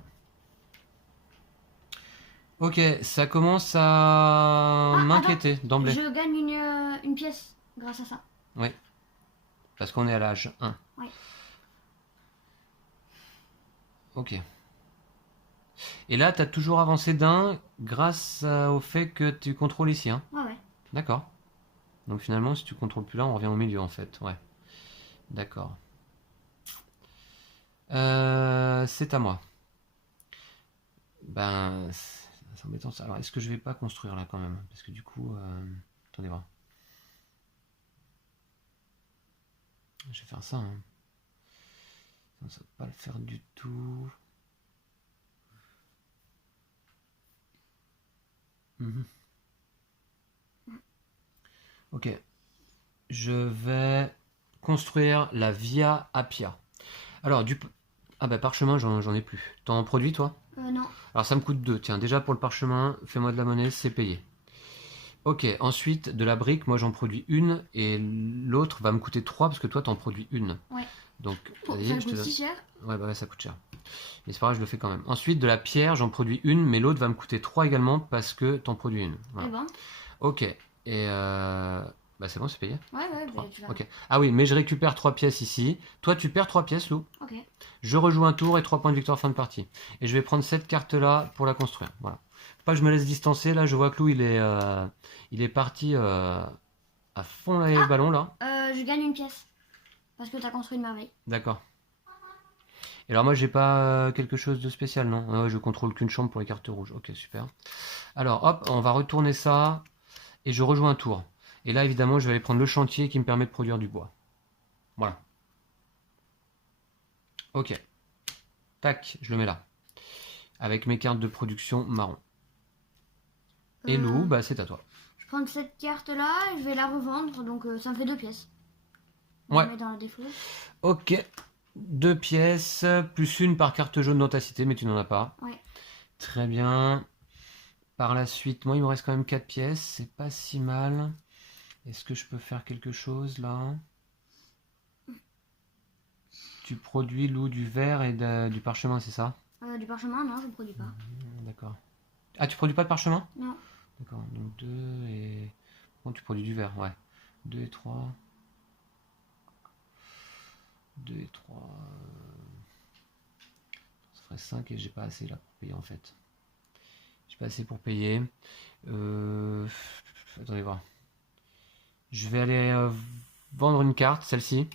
Ok, ça commence à m'inquiéter d'emblée. Je gagne une pièce grâce à ça. Oui. Parce qu'on est à l'âge 1. Oui. Ok. Et là, tu as toujours avancé d'un grâce au fait que tu contrôles ici, hein. Ouais. D'accord. Donc finalement, si tu contrôles plus là, on revient au milieu en fait. Ouais. D'accord. C'est à moi. Ben, c'est embêtant ça. Alors, est-ce que je vais pas construire là quand même? Parce que du coup, attendez voir. Je vais faire ça, hein. Ça va pas le faire du tout. Ok. Je vais construire la Via Appia. Alors, ah bah parchemin, j'en ai plus. T'en produis toi? Non. Alors ça me coûte 2. Tiens, déjà pour le parchemin, fais-moi de la monnaie, c'est payé. Ok, ensuite, de la brique, moi j'en produis une, et l'autre va me coûter 3 parce que toi t'en produis une. Ouais. Donc, Ça coûte si cher? Ouais, bah ouais, ça coûte cher. Mais c'est pas grave, je le fais quand même. Ensuite, de la pierre, j'en produis une, mais l'autre va me coûter 3 également parce que t'en produis une. Voilà. Et ben. Ok, et bah c'est bon, c'est payé? Ouais, bah, tu vas. Ok. Ah oui, mais je récupère 3 pièces ici. Toi, tu perds 3 pièces, Lou. Ok. Je rejoue un tour et 3 points de victoire fin de partie. Et je vais prendre cette carte-là pour la construire. Voilà. Faut pas que je me laisse distancer. Là, je vois que Lou, il est parti à fond les ballons, là. Je gagne une pièce. Parce que t'as construit une merveille. D'accord. Et alors moi j'ai pas quelque chose de spécial, non? Ah ouais, je contrôle qu'une chambre pour les cartes rouges. Ok, super. Alors hop, on va retourner ça et je rejoins un tour. Et là évidemment je vais aller prendre le chantier qui me permet de produire du bois. Voilà. Ok. Tac, je le mets là. Avec mes cartes de production marron. Et Lou, bah c'est à toi. Je prends cette carte-là et je vais la revendre, donc ça me fait 2 pièces. On Ouais. la met dans la défaut. Ok. 2 pièces, plus une par carte jaune dans ta cité, mais tu n'en as pas. Ouais. Très bien. Par la suite, moi il me reste quand même 4 pièces, c'est pas si mal. Est-ce que je peux faire quelque chose là? Tu produis, Lou, du verre et du parchemin, c'est ça? Du parchemin, non, je ne produis pas. D'accord. Ah, tu produis pas de parchemin? Non. D'accord, donc 2 et... Bon, tu produis du verre, ouais. 2 et 3. 2 et 3. Ça ferait 5 et j'ai pas assez là pour payer en fait. J'ai pas assez pour payer. Attendez voir. Je vais aller vendre une carte, celle-ci.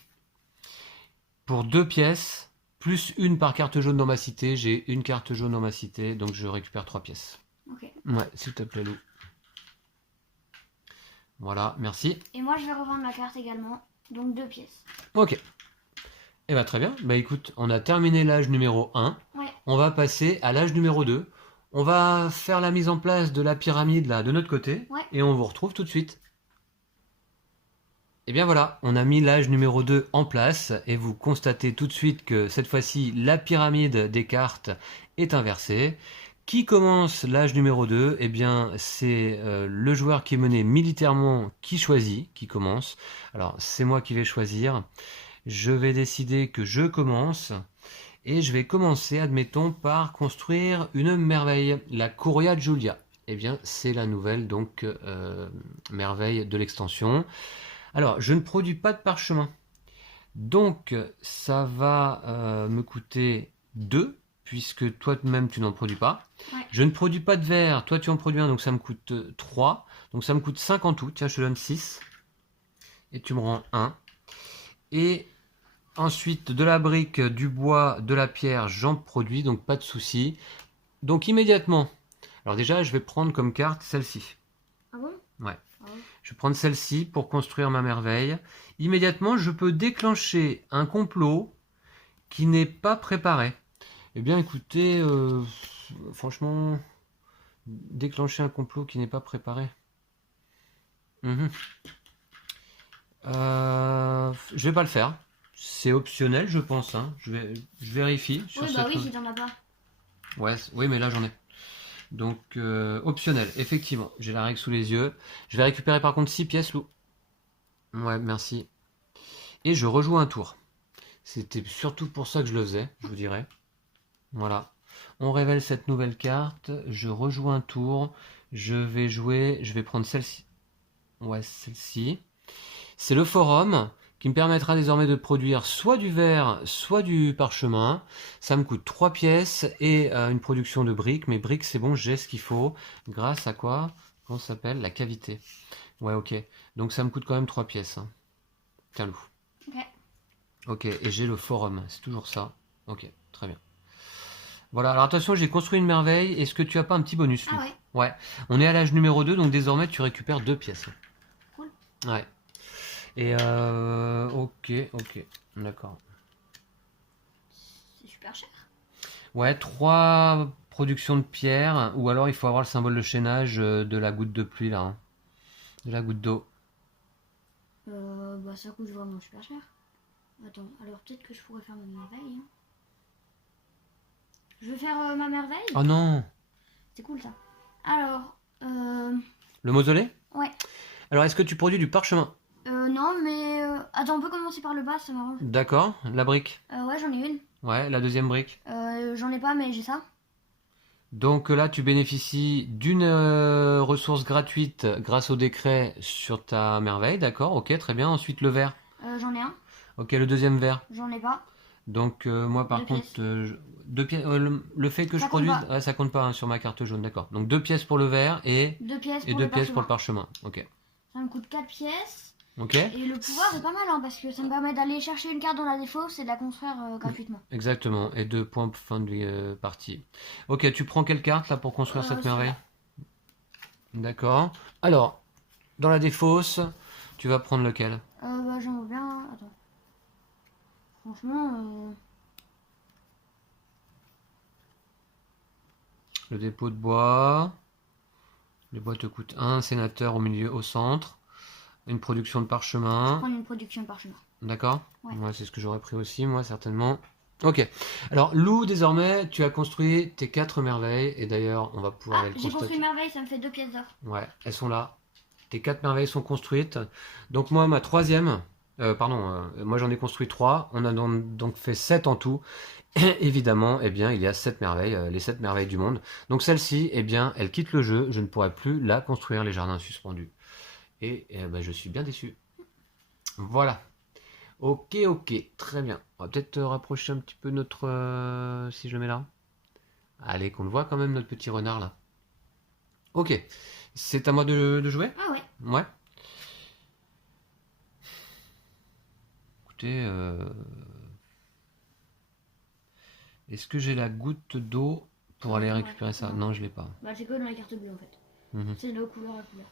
Pour 2 pièces, plus une par carte jaune dans ma cité. J'ai une carte jaune dans ma cité, donc je récupère 3 pièces. Ok. Ouais, s'il te plaît, Lou. Voilà, merci. Et moi, je vais revendre ma carte également, donc 2 pièces. Ok. Eh bah très bien. Bah écoute, on a terminé l'âge numéro 1. Ouais. On va passer à l'âge numéro 2. On va faire la mise en place de la pyramide là de notre côté. Ouais. Et on vous retrouve tout de suite. Et bien voilà, on a mis l'âge numéro 2 en place et vous constatez tout de suite que cette fois-ci la pyramide des cartes est inversée. Qui commence l'âge numéro 2? Eh bien c'est le joueur qui est mené militairement qui choisit, qui commence. Alors c'est moi qui vais choisir. Je vais décider que je commence. Et je vais commencer, admettons, par construire une merveille, la Curia Julia. Eh bien, c'est la nouvelle donc merveille de l'extension. Alors, je ne produis pas de parchemin. Donc, ça va me coûter 2, puisque toi-même, tu n'en produis pas. Ouais. Je ne produis pas de verre, toi, tu en produis un, donc ça me coûte 3. Donc, ça me coûte 5 en tout. Tiens, je te donne 6. Et tu me rends 1. Et... ensuite, de la brique, du bois, de la pierre, j'en produis, donc pas de souci. Donc immédiatement, alors déjà, je vais prendre comme carte celle-ci. Ah bon? Ouais. Ah ouais. Je vais prendre celle-ci pour construire ma merveille. Immédiatement, je peux déclencher un complot qui n'est pas préparé. Eh bien, écoutez, franchement, déclencher un complot qui n'est pas préparé. Je vais pas le faire. C'est optionnel, je pense. Hein. Je vérifie. Sur Oui, bah cette... oui, si t'en as pas. Ouais, oui, mais là j'en ai. Donc, optionnel, effectivement. J'ai la règle sous les yeux. Je vais récupérer par contre 6 pièces, Lou. Ouais, merci. Et je rejoue un tour. C'était surtout pour ça que je le faisais, je vous dirais. Voilà. On révèle cette nouvelle carte. Je rejoue un tour. Je vais jouer. Je vais prendre celle-ci. Ouais, celle-ci. C'est le forum qui me permettra désormais de produire soit du verre, soit du parchemin. Ça me coûte 3 pièces et une production de briques. Mais briques, c'est bon, j'ai ce qu'il faut. Grâce à quoi? Comment ça s'appelle? La cavité. Ouais, ok. Donc ça me coûte quand même 3 pièces. Hein. Tiens, Lou. Ok. Ok, et j'ai le forum. C'est toujours ça. Ok, très bien. Voilà, alors attention, j'ai construit une merveille. Est-ce que tu as pas un petit bonus, Lou? Ah ouais. Ouais. On est à l'âge numéro 2, donc désormais tu récupères 2 pièces. Cool. Ouais. Et ok, d'accord. C'est super cher. Ouais, 3 productions de pierre, ou alors il faut avoir le symbole de chaînage de la goutte de pluie là, hein. De la goutte d'eau. Bah ça coûte vraiment super cher. Attends, alors peut-être que je pourrais faire ma merveille. Hein. Je vais faire ma merveille. Oh non! C'est cool ça. Alors, Le mausolée? ouais. Alors est-ce que tu produis du parchemin? Non, mais attends, on peut commencer par le bas, ça m'arrange. D'accord, la brique. Ouais, j'en ai une. Ouais, la deuxième brique. J'en ai pas, mais j'ai ça. Donc là, tu bénéficies d'une ressource gratuite grâce au décret sur ta merveille, d'accord, ok, très bien. Ensuite, le verre. J'en ai un. Ok, le deuxième verre. J'en ai pas. Donc moi, par 2 contre, pièces. 2 pièces. Le fait que Ça je compte produise, pas. ça compte pas hein, sur ma carte jaune, d'accord. Donc 2 pièces pour le verre et 2 pièces et pour 2 le pièces pour parchemin. le parchemin. Ok. Ça me coûte 4 pièces. Ok. Et le pouvoir est pas mal, hein, parce que ça me permet d'aller chercher une carte dans la défausse et de la construire gratuitement. Exactement. Et 2 points pour fin de partie. Ok, tu prends quelle carte là pour construire cette merveille? Celui-là. D'accord. Alors, dans la défausse, tu vas prendre lequel? Bah, j'aimerais bien. Attends. Franchement, Le dépôt de bois. Les bois te coûtent un sénateur au milieu, au centre. Une production de parchemin. prendre une production de parchemin. D'accord. Ouais. Moi, c'est ce que j'aurais pris aussi, moi, certainement. Ok. Alors, Lou, désormais, tu as construit tes 4 merveilles. Et d'ailleurs, on va pouvoir Ah, les j'ai construit constater. une merveille, ça me fait 2 pièces d'or. Ouais, elles sont là. Tes 4 merveilles sont construites. Donc, moi, ma troisième. Moi j'en ai construit 3. On a donc fait 7 en tout. Évidemment, eh bien, il y a 7 merveilles, les 7 merveilles du monde. Donc celle-ci, eh bien, elle quitte le jeu. Je ne pourrai plus la construire, les jardins suspendus. Et ben, je suis bien déçu. Voilà. Ok, ok, très bien. On va peut-être rapprocher un petit peu notre... si je le mets là. Allez, qu'on le voit quand même, notre petit renard là. Ok. C'est à moi de jouer? Ah ouais. Ouais. Écoutez, est-ce que j'ai la goutte d'eau pour aller récupérer ça? non. Non, je l'ai pas. Bah, c'est que dans la carte bleue en fait. Mhm. C'est de couleur à couleur.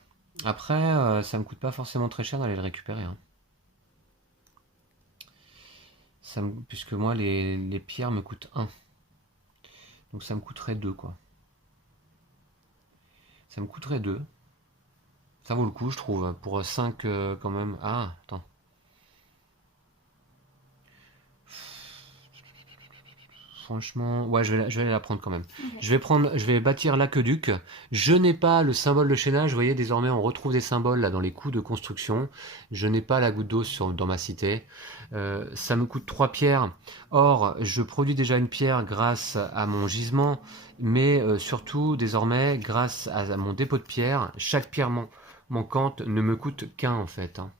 Après, ça me coûte pas forcément très cher d'aller le récupérer, hein. Puisque moi, les pierres me coûtent 1. Donc ça me coûterait 2, quoi. Ça me coûterait 2. Ça vaut le coup, je trouve. Pour 5, quand même. Ah, attends. Franchement, ouais, je vais aller la prendre quand même. Ok. Je vais bâtir l'aqueduc. Je n'ai pas le symbole de chaînage. Vous voyez, désormais, on retrouve des symboles là dans les coûts de construction. Je n'ai pas la goutte d'eau dans ma cité. Ça me coûte 3 pierres. Or, je produis déjà une pierre grâce à mon gisement, mais surtout, désormais, grâce à mon dépôt de pierre, chaque pierre manquante ne me coûte qu'un en fait, hein.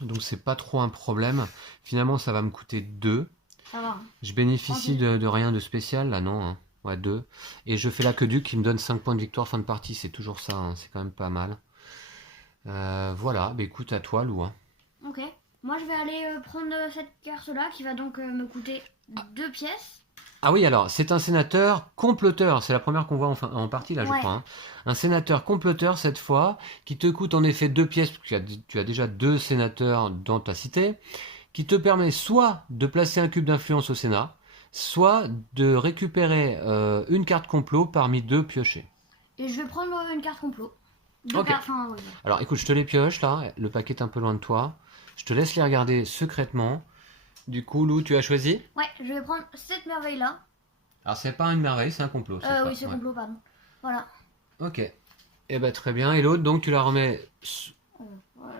Donc, c'est pas trop un problème. Finalement, ça va me coûter 2. Ça va. Je bénéficie Ok. de rien de spécial là, non, hein. Ouais, 2. Et je fais l'aqueduc qui me donne 5 points de victoire fin de partie, c'est toujours ça, hein. C'est quand même pas mal. Voilà, bah écoute, à toi, Lou, hein. Ok. Moi, je vais aller prendre cette carte-là qui va donc me coûter 2 pièces. Ah oui, alors, c'est un sénateur comploteur, c'est la première qu'on voit en partie là, je Ouais. crois, hein. Un sénateur comploteur cette fois, qui te coûte en effet 2 pièces, parce que tu as déjà 2 sénateurs dans ta cité, qui te permet soit de placer un cube d'influence au Sénat, soit de récupérer une carte complot parmi 2 piochés. Et je vais prendre une carte complot. Deux Ok. cartes, enfin, ouais. Alors écoute, je te les pioche là, le paquet est un peu loin de toi. Je te laisse les regarder secrètement. Du coup, Lou, tu as choisi? Ouais, je vais prendre cette merveille-là. Alors c'est pas une merveille, c'est un complot cette fois. Oui, c'est Ouais. complot, pardon. Voilà. Ok. Eh ben très bien. Et l'autre, donc tu la remets, Voilà,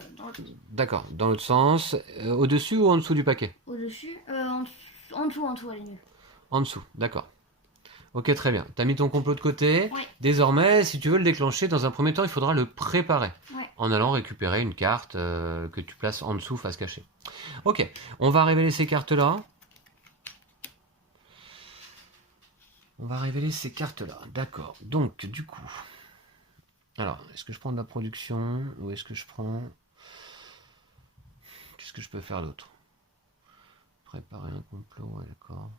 d'accord, dans l'autre sens, au-dessus ou en dessous du paquet? au-dessus. En dessous, elle est nulle. En dessous, d'accord. Ok, très bien. T'as mis ton complot de côté. Ouais. Désormais, si tu veux le déclencher, dans un premier temps, il faudra le préparer. Ouais. En allant récupérer une carte que tu places en dessous face cachée. Ok, on va révéler ces cartes-là. On va révéler ces cartes-là, d'accord. Donc, du coup... Alors, est-ce que je prends de la production ou est-ce que je prends... Qu'est-ce que je peux faire d'autre? Préparer un complot, ouais, d'accord.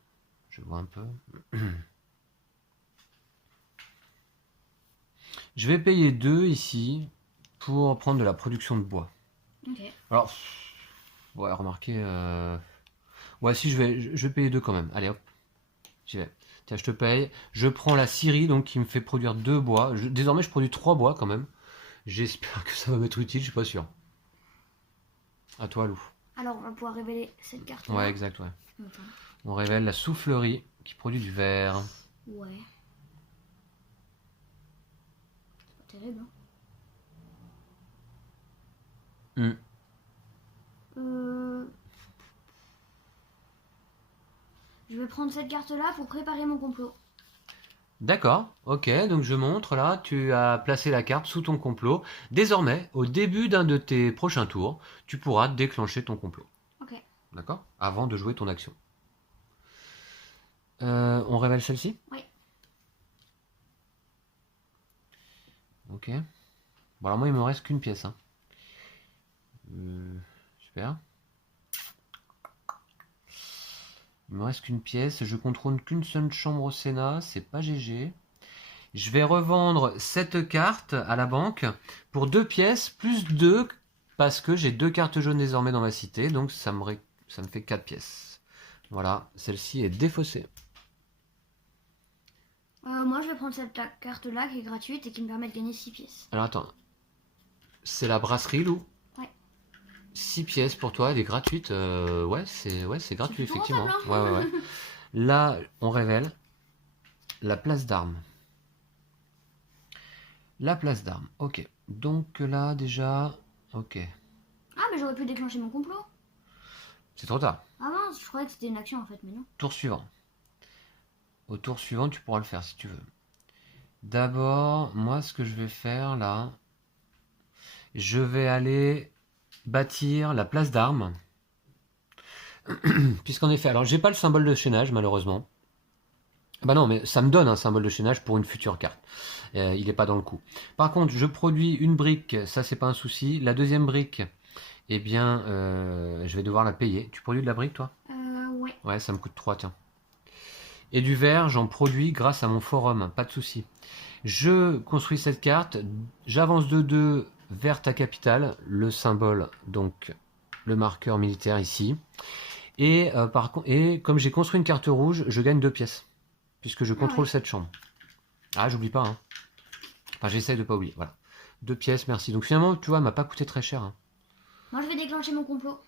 Je vois un peu. Je vais payer 2 ici pour prendre de la production de bois. Ok. Alors, ouais, remarquez... Ouais, si, je vais payer 2 quand même. Allez, hop, j'y vais. Tiens, je te paye. Je prends la scierie, donc qui me fait produire 2 bois. Désormais, je produis 3 bois quand même. J'espère que ça va m'être utile, je suis pas sûr. À toi, Lou. Alors, on va pouvoir révéler cette carte-là. Ouais, exact, ouais. Attends. On révèle la soufflerie qui produit du verre. Ouais. C'est pas terrible, hein. Hmm. Je vais prendre cette carte-là pour préparer mon complot. D'accord, ok, donc je montre là, tu as placé la carte sous ton complot. Désormais, au début d'un de tes prochains tours, tu pourras déclencher ton complot. Ok. D'accord? Avant de jouer ton action. On révèle celle-ci? Oui. Ok. Bon, alors moi, il me reste qu'une pièce, hein. super. Il me reste qu'une pièce. Je contrôle qu'une seule chambre au Sénat. C'est pas GG. Je vais revendre cette carte à la banque pour 2 pièces plus 2 parce que j'ai 2 cartes jaunes désormais dans ma cité. Donc ça me fait 4 pièces. Voilà, celle-ci est défaussée. Moi, je vais prendre cette carte-là qui est gratuite et qui me permet de gagner 6 pièces. Alors attends. C'est la brasserie, Lou? Ouais. 6 pièces pour toi, elle est gratuite. Ouais, c'est gratuit, plutôt effectivement. rentable, hein. Ouais. Là, on révèle la place d'armes. La place d'armes, ok. Donc là, déjà, ok. Ah, mais j'aurais pu déclencher mon complot. C'est trop tard. Ah mince, je croyais que c'était une action en fait, mais non. Tour suivant. Au tour suivant, tu pourras le faire si tu veux. D'abord, moi, ce que je vais faire là, je vais aller bâtir la place d'armes. Puisqu'en effet, alors j'ai pas le symbole de chaînage malheureusement. Bah non, mais ça me donne un symbole de chaînage pour une future carte. Il n'est pas dans le coup. Par contre, je produis une brique, ça c'est pas un souci. La deuxième brique, eh bien, je vais devoir la payer. Tu produis de la brique toi? Ouais. Ouais, ça me coûte 3, tiens. Et du verre, j'en produis grâce à mon forum, pas de souci. Je construis cette carte, j'avance de 2 vers ta capitale, le symbole, donc le marqueur militaire ici. Et, et comme j'ai construit une carte rouge, je gagne 2 pièces, puisque je contrôle cette chambre. Ah, j'oublie pas, hein. Enfin, j'essaie de pas oublier, voilà. 2 pièces, merci. Donc finalement, tu vois, elle m'a pas coûté très cher. Hein. Moi, je vais déclencher mon complot.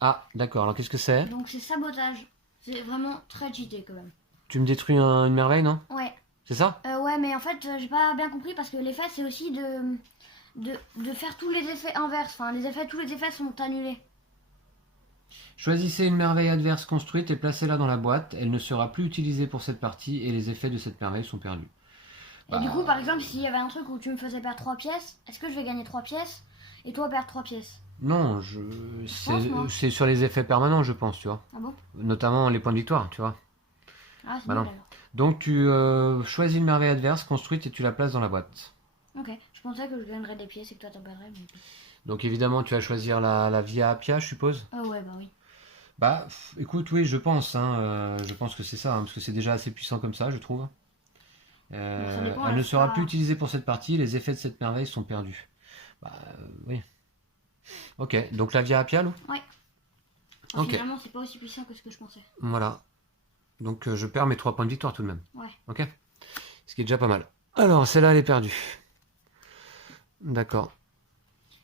Ah, d'accord, alors qu'est-ce que c'est? Donc, c'est sabotage. C'est vraiment très cheaté quand même. Tu me détruis une merveille, non? Ouais. C'est ça? Ouais, mais en fait, j'ai pas bien compris parce que l'effet, c'est aussi de faire tous les effets inverses. Enfin, tous les effets sont annulés. Choisissez une merveille adverse construite et placez-la dans la boîte. Elle ne sera plus utilisée pour cette partie et les effets de cette merveille sont perdus. Et du coup, par exemple, s'il y avait un truc où tu me faisais perdre 3 pièces, est-ce que je vais gagner 3 pièces et toi perdre 3 pièces? Non, c'est sur les effets permanents, je pense, tu vois. Ah bon? Notamment les points de victoire, tu vois. Ah, c'est Bah nul non. alors. Donc tu choisis une merveille adverse construite et tu la places dans la boîte. Ok, je pensais que je gagnerais des pièces et que toi t'en perdrais. Mais... Donc évidemment, tu vas choisir la Via Appia, je suppose. Ouais, bah oui. Bah, écoute, oui, je pense. Hein, je pense que c'est ça, hein, parce que c'est déjà assez puissant comme ça, je trouve. Ça dépend, Elle là, ne c'est sera pas- plus utilisée pour cette partie. Les effets de cette merveille sont perdus. Bah, oui. Ok, donc la Via Appia, Lou? Ouais. Ok. Finalement, c'est pas aussi puissant que ce que je pensais. Voilà. Donc je perds mes 3 points de victoire tout de même. Ouais. Ok. Ce qui est déjà pas mal. Alors, celle-là, elle est perdue. D'accord.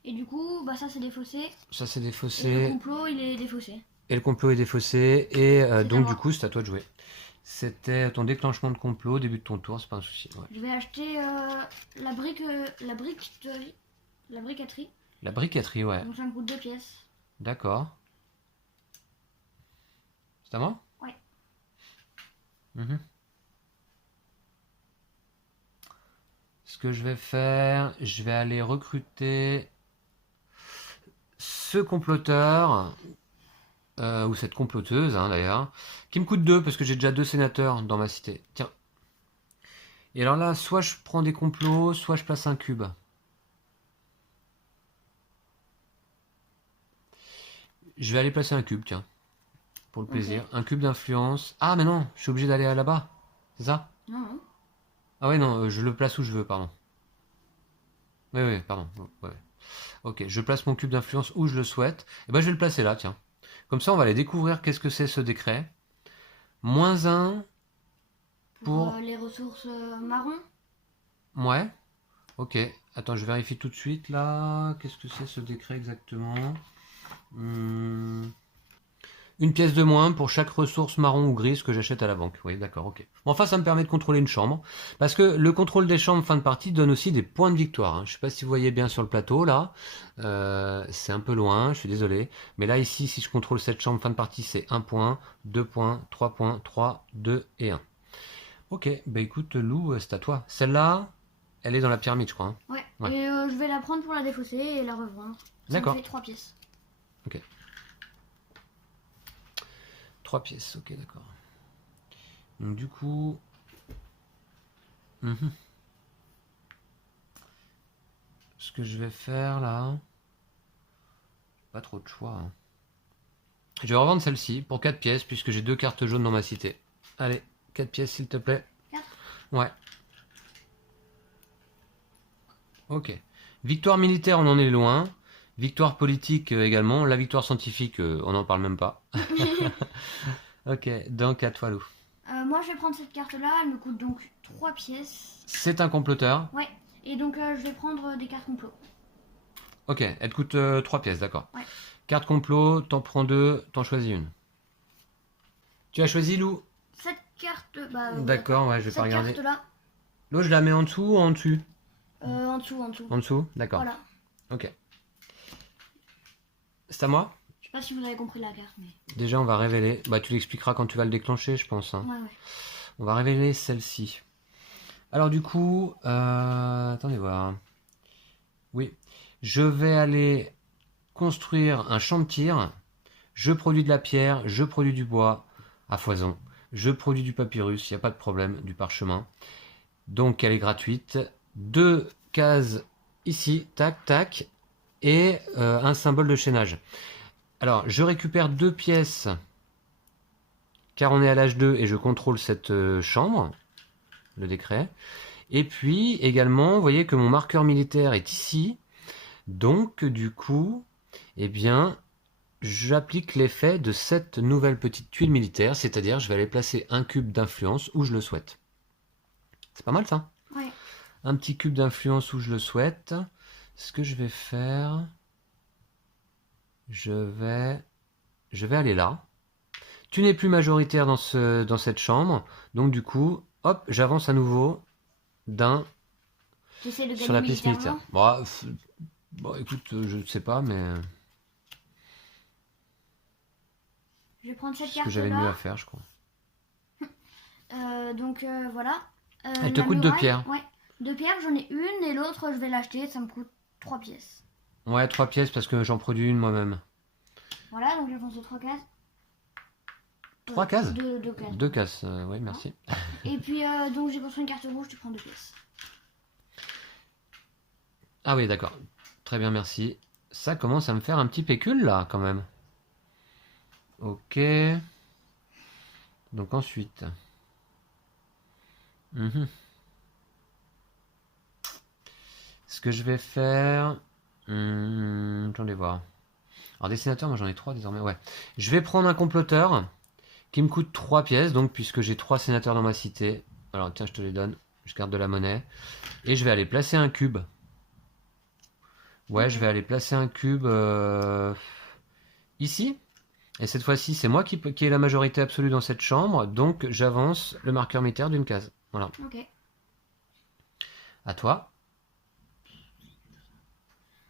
Et du coup, bah ça c'est défaussé. Ça, c'est Et le défaussé. complot, il est défaussé. Et le complot est défaussé. Et C'est à donc, moi. du coup, c'est à toi de jouer. C'était ton déclenchement de complot, début de ton tour, c'est pas un souci. Ouais. Je vais acheter la briqueterie. La briqueterie, ouais. Donc ça me coûte 2 pièces. D'accord. C'est à moi? Ouais. Mhm. Ce que je vais faire, je vais aller recruter ce comploteur, ou cette comploteuse hein, d'ailleurs, qui me coûte 2 parce que j'ai déjà 2 sénateurs dans ma cité. Tiens. Et alors là, soit je prends des complots, soit je place un cube. Je vais aller placer un cube, tiens. Pour le plaisir. Ok. Un cube d'influence. Ah, mais non, je suis obligé d'aller là-bas. C'est ça? Non, non. Ah ouais, non, je le place où je veux, pardon. Oui, pardon. Ouais. Ok, je place mon cube d'influence où je le souhaite. Et ben, je vais le placer là, tiens. Comme ça, on va aller découvrir qu'est-ce que c'est ce décret. -1 pour... Les ressources marron. Ouais. Ok. Attends, je vérifie tout de suite là. Qu'est-ce que c'est ce décret exactement? Une pièce de moins pour chaque ressource marron ou grise que j'achète à la banque. Oui, d'accord, ok. Bon, enfin, ça me permet de contrôler une chambre. Parce que le contrôle des chambres fin de partie donne aussi des points de victoire. Hein. Je ne sais pas si vous voyez bien sur le plateau, là. C'est un peu loin, je suis désolé. Mais là, ici, si je contrôle cette chambre fin de partie, c'est 1 point, 2 points, 3 points, 3, 2 et 1. Ok, bah écoute, Lou, c'est à toi. Celle-là, elle est dans la pyramide, je crois. Hein. Ouais. Ouais. Et je vais la prendre pour la défausser et la revendre. Ça D'accord. me fait 3 pièces. Ok. 3 pièces, ok, d'accord. Donc du coup... Ce que je vais faire là... Pas trop de choix. Hein. Je vais revendre celle-ci pour 4 pièces puisque j'ai 2 cartes jaunes dans ma cité. Allez, 4 pièces s'il te plaît. 4. Ouais. Ok. Victoire militaire, on en est loin. Victoire politique également. La victoire scientifique, on n'en parle même pas. Ok, donc à toi, Lou. Moi, je vais prendre cette carte-là. Elle me coûte donc 3 pièces. C'est un comploteur. Ouais. Et donc, je vais prendre des cartes complot. Ok, elle te coûte 3 pièces, d'accord. Ouais. Carte complot, t'en prends 2, t'en choisis une. Tu as choisi, Lou? Cette carte, D'accord, ouais, je vais cette pas regarder. carte-là, L'eau, je la mets en dessous ou en dessus? en dessous, en dessous. En dessous, d'accord. Voilà. Ok. C'est à moi? Je sais pas si vous avez compris la carte, mais. Déjà, on va révéler. Bah, tu l'expliqueras quand tu vas le déclencher, je pense. Hein. Ouais, ouais. On va révéler celle-ci. Alors, du coup, attendez voir. Oui. Je vais aller construire un champ de tir. Je produis de la pierre, je produis du bois à foison. Je produis du papyrus, il n'y a pas de problème, du parchemin. Donc, elle est gratuite. 2 cases ici, tac, tac. Et un symbole de chaînage. Alors, je récupère 2 pièces, car on est à l'âge 2 et je contrôle cette chambre, le décret. Et puis, également, vous voyez que mon marqueur militaire est ici. Donc, du coup, eh bien, j'applique l'effet de cette nouvelle petite tuile militaire, c'est-à-dire je vais aller placer un cube d'influence où je le souhaite. C'est pas mal, ça? Ouais. Un petit cube d'influence où je le souhaite. Ce que je vais faire... Je vais aller là. Tu n'es plus majoritaire dans cette chambre. Donc du coup, hop, j'avance à nouveau d'un J'essaie de sur la gagner pièce militaire. militairement. Bon, écoute, je ne sais pas, mais Je vais prendre cette c'est ce que j'avais de mieux à carte-là. faire, je crois. Donc, voilà. Elle te La coûte 2 muraille, pierres. Ouais. 2 pierres, j'en ai une et l'autre, je vais l'acheter. Ça me coûte 3 pièces. Ouais, 3 pièces parce que j'en produis une moi-même. Voilà, donc j'avance de 3 cases. 3 cases? 2 cases. 2 cases, oui, merci. Et puis, donc j'ai construit une carte rouge, tu prends 2 pièces. Ah oui, d'accord. Très bien, merci. Ça commence à me faire un petit pécule, là, quand même. Ok. Donc ensuite... Ce que je vais faire... attendez voir. Alors des sénateurs, moi j'en ai 3 désormais. Ouais. Je vais prendre un comploteur qui me coûte 3 pièces, donc puisque j'ai 3 sénateurs dans ma cité. Alors tiens, je te les donne. Je garde de la monnaie. Et je vais aller placer un cube. Ouais, je vais aller placer un cube ici. Et cette fois-ci, c'est moi qui ai la majorité absolue dans cette chambre. Donc j'avance le marqueur militaire d'une case. Voilà. Ok. À toi.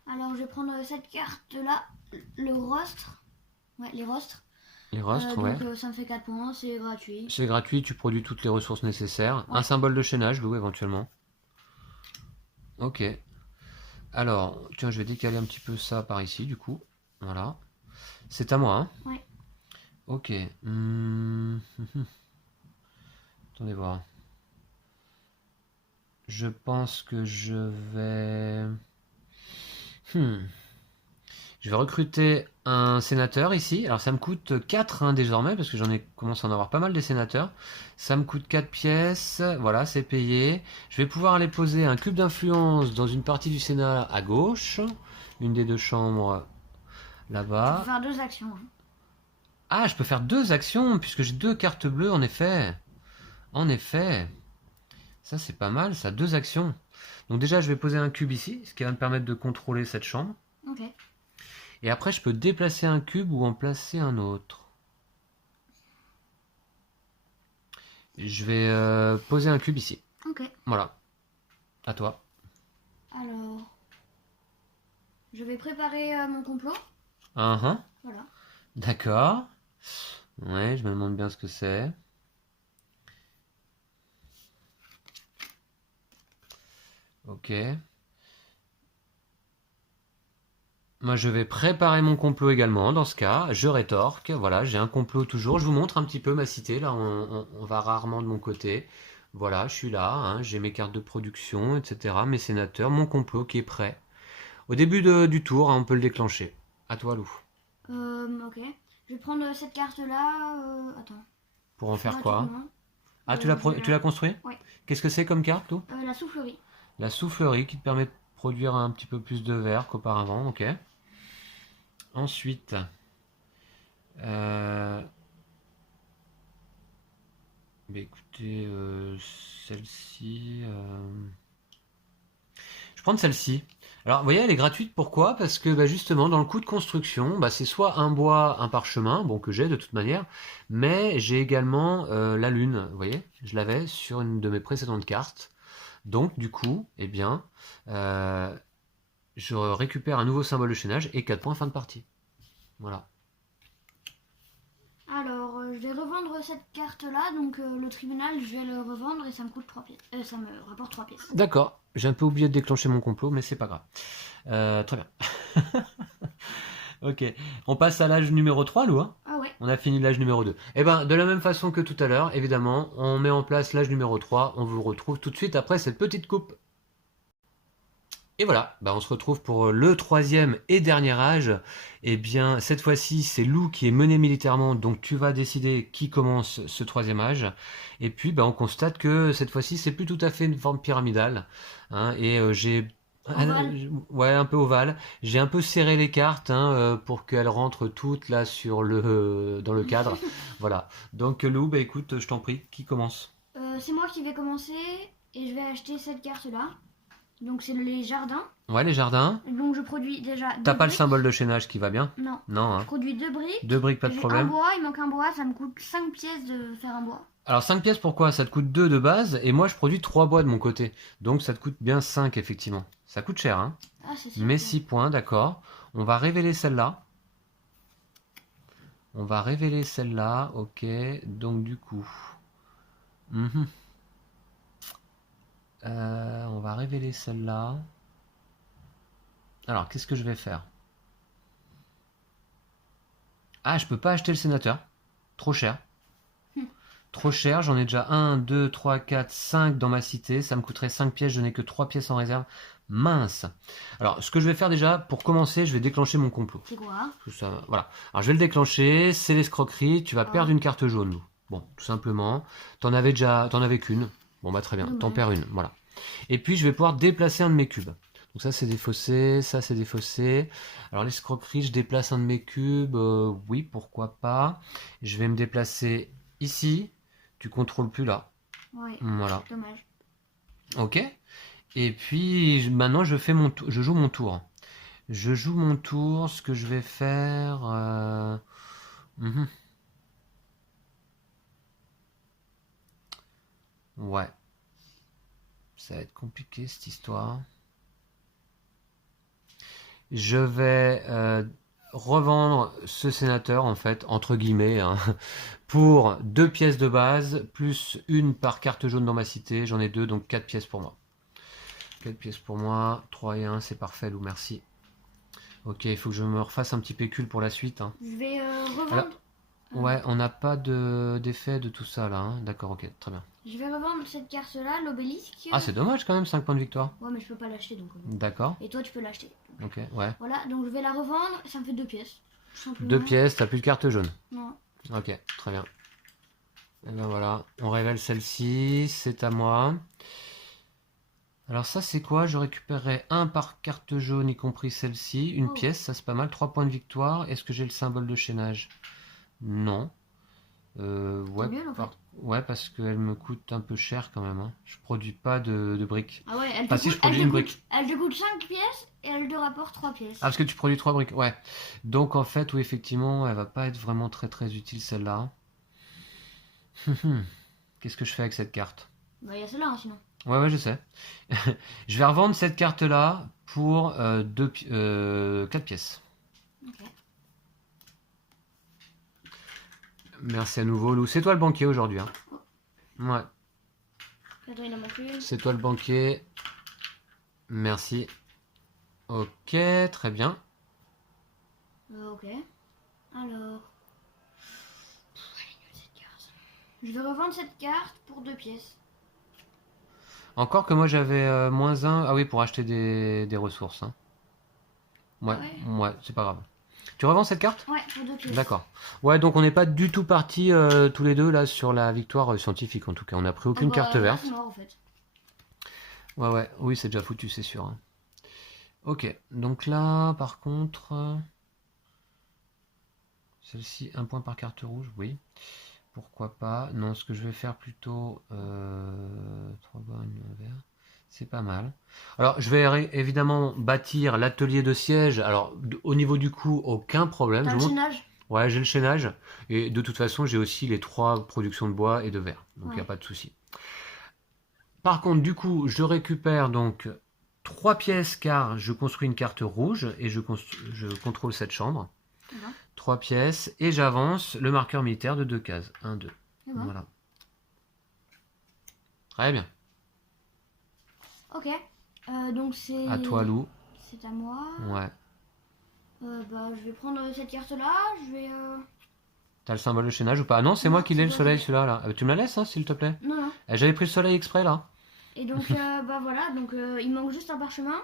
Alors, je vais prendre cette carte-là, le rostre. Ouais, les rostres. Les rostres, ouais. Donc, ça me fait 4 points, c'est gratuit. C'est gratuit, tu produis toutes les ressources nécessaires. Ouais. Un symbole de chaînage, Lou, éventuellement. Ok. Alors, tiens, je vais décaler un petit peu ça par ici, du coup. Voilà. C'est à moi, hein? Ouais. Ok. Attendez voir. Je pense que je vais... Je vais recruter un sénateur ici. Alors ça me coûte 4 hein, désormais, parce que j'en ai commencé à en avoir pas mal des sénateurs. Ça me coûte 4 pièces. Voilà, c'est payé. Je vais pouvoir aller poser un cube d'influence dans une partie du Sénat à gauche. Une des 2 chambres Tu là-bas. peux faire 2 actions. Hein. Ah, je peux faire 2 actions, puisque j'ai 2 cartes bleues, en effet. En effet. Ça, c'est pas mal, ça. 2 actions. Donc déjà, je vais poser un cube ici, ce qui va me permettre de contrôler cette chambre. Ok. Et après, je peux déplacer un cube ou en placer un autre. Je vais poser un cube ici. Ok. Voilà. À toi. Alors, je vais préparer mon complot. Voilà. D'accord. Ouais, je me demande bien ce que c'est. Ok. Moi, je vais préparer mon complot également. Dans ce cas, je rétorque. Voilà, j'ai un complot toujours. Je vous montre un petit peu ma cité. Là, on va rarement de mon côté. Voilà, je suis là. Hein, j'ai mes cartes de production, etc. Mes sénateurs, mon complot qui est prêt. Au début du tour, hein, on peut le déclencher. À toi, Lou. Ok. Je vais prendre cette carte-là. Attends. Pour en faire quoi? Gratuitement. Ah, Je vais tu l'as construit? Ouais. Qu'est-ce que c'est comme carte, tout? La soufflerie. La soufflerie qui te permet de produire un petit peu plus de verre qu'auparavant, ok. Ensuite, bah écoutez, celle-ci, je vais prendre celle-ci. Alors, vous voyez, elle est gratuite, pourquoi? Parce que bah, justement, dans le coût de construction, bah, c'est soit un bois, un parchemin, bon, que j'ai de toute manière, mais j'ai également la lune, vous voyez, je l'avais sur une de mes précédentes cartes. Donc, du coup, eh bien, je récupère un nouveau symbole de chaînage et 4 points fin de partie. Voilà. Alors, je vais revendre cette carte-là. Donc, le tribunal, je vais le revendre et ça me coûte 3 pièces. Ça me rapporte 3 pièces. D'accord, j'ai un peu oublié de déclencher mon complot, mais c'est pas grave. Très bien. Ok, on passe à l'âge numéro 3, Lou, hein? Ah ouais. On a fini l'âge numéro 2. Et ben, de la même façon que tout à l'heure, évidemment, on met en place l'âge numéro 3. On vous retrouve tout de suite après cette petite coupe. Et voilà, bah on se retrouve pour le troisième et dernier âge. Et bien, cette fois-ci, c'est Lou qui est mené militairement, donc tu vas décider qui commence ce troisième âge. Et puis, bah, on constate que cette fois-ci, c'est plus tout à fait une forme pyramidale, hein, et j'ai... Ovale. Ouais, un peu ovale. J'ai un peu serré les cartes, hein, pour qu'elles rentrent toutes là sur dans le cadre. Voilà. Donc Lou, bah écoute, je t'en prie, qui commence? C'est moi qui vais commencer et je vais acheter cette carte-là. Donc, c'est les jardins. Ouais, les jardins. Donc, je produis déjà T'as deux pas le briques. symbole de chaînage qui va bien? Non. Non, Je hein. produis 2 briques. 2 briques, pas de J'ai un problème. bois, il manque un bois. Ça me coûte 5 pièces de faire un bois. Alors 5 pièces, pourquoi? Ça te coûte 2 de base, et moi je produis 3 bois de mon côté. Donc ça te coûte bien 5 effectivement. Ça coûte cher, hein. Ah, c'est sûr. Mais 6 points, d'accord. On va révéler celle-là. On va révéler celle-là, ok. Donc du coup... Mhm. On va révéler celle-là. Alors, qu'est-ce que je vais faire? Ah, je peux pas acheter le sénateur. Trop cher. Trop cher, j'en ai déjà 1, 2, 3, 4, 5 dans ma cité. Ça me coûterait 5 pièces, je n'ai que 3 pièces en réserve. Mince. Alors, ce que je vais faire déjà, pour commencer, je vais déclencher mon complot. C'est quoi? Tout ça, voilà. Alors, je vais le déclencher, c'est l'escroquerie. Tu vas perdre une carte jaune, Lou. Bon, tout simplement. T'en avais qu'une. Bon, bah très bien, t'en perds une, voilà. Et puis, je vais pouvoir déplacer un de mes cubes. Donc ça, c'est défaussé, ça, c'est défaussé. Alors, l'escroquerie, je déplace un de mes cubes. Oui, pourquoi pas. Je vais me déplacer ici. Tu contrôles plus là. Ouais. Voilà. Dommage. Ok. Et puis maintenant je joue mon tour. Je joue mon tour. Ce que je vais faire. Ouais. Ça va être compliqué cette histoire. Je vais revendre ce sénateur en fait entre guillemets, hein, pour 2 pièces de base plus une par carte jaune dans ma cité. J'en ai 2, donc 4 pièces pour moi. 4 pièces pour moi. 3 et 1, c'est parfait, Lou, merci. Ok, il faut que je me refasse un petit pécule pour la suite, hein. Je vais revendre. Alors, ouais, on n'a pas d'effet de tout ça là, hein. D'accord, ok, très bien. Je vais revendre cette carte-là, l'obélisque. Ah, c'est dommage quand même, 5 points de victoire. Ouais, mais je peux pas l'acheter donc. D'accord, Et toi, tu peux l'acheter. ok, ouais. Voilà, donc je vais la revendre et ça me fait 2 pièces. Tout simplement. 2 pièces, t'as plus de carte jaune. Non. Ok, très bien. Et ben voilà, on révèle celle-ci, c'est à moi. Alors ça c'est quoi? Je récupérerai un par carte jaune, y compris celle-ci. Une pièce, ça c'est pas mal. 3 points de victoire. Est-ce que j'ai le symbole de chaînage? Non. Ouais, Nul, en fait. ouais, parce qu'elle me coûte un peu cher quand même, hein. Je produis pas de briques. Ah ouais, elle Ah te si, je coûte, produis une brique. elle te coûte 5 pièces et elle te rapporte 3 pièces. Ah, parce que tu produis 3 briques, ouais. Donc en fait, oui, effectivement, elle va pas être vraiment très utile celle-là. Qu'est-ce que je fais avec cette carte? Bah, il y a celle-là, hein, sinon. Ouais, je sais. Je vais revendre cette carte-là pour 4 pièces. Ok. Merci à nouveau, Lou. C'est toi le banquier aujourd'hui, hein. Ouais. Attends, il en manque une. C'est toi le banquier. Merci. Ok, très bien. Ok. Alors. Je vais revendre cette carte pour 2 pièces. Encore que moi j'avais -1. Ah oui, pour acheter des ressources, hein. Ouais, Ouais. ouais, c'est pas grave. Tu revends cette carte? Ouais, pour 2 pièces. D'accord. Ouais, donc on n'est pas du tout partis tous les deux là sur la victoire scientifique en tout cas. On n'a pris aucune carte Là, verte. c'est mort, en fait. Ouais, oui, c'est déjà foutu, c'est sûr, hein. Ok, donc là, par contre, celle-ci, 1 point par carte rouge, oui. Pourquoi pas? Non, ce que je vais faire plutôt, 3 bornes, un vert, c'est pas mal. Alors, je vais évidemment bâtir l'atelier de siège. Alors, au niveau du coût, aucun problème. T'as Je le vous montre. chaînage? Ouais, j'ai le chaînage. Et de toute façon, j'ai aussi les 3 productions de bois et de verre. Donc, il n'y a Ouais. pas de souci. Par contre, du coup, je récupère donc 3 pièces car je construis une carte rouge et je contrôle cette chambre. D'accord. 3 pièces et j'avance le marqueur militaire de 2 cases. 1, 2. D'accord. Voilà. Très bien. Ok. Donc c'est... À toi, Lou. C'est à moi. Ouais. Je vais prendre cette carte-là. Je vais... T'as le symbole de chaînage ou pas? Non, c'est Non, moi qui l'ai, c'est le toi soleil, qui celui-là. Là. Tu me la laisses, hein, s'il te plaît? Non, non. J'avais pris le soleil exprès, là. Et donc, voilà. Donc, il manque juste un parchemin.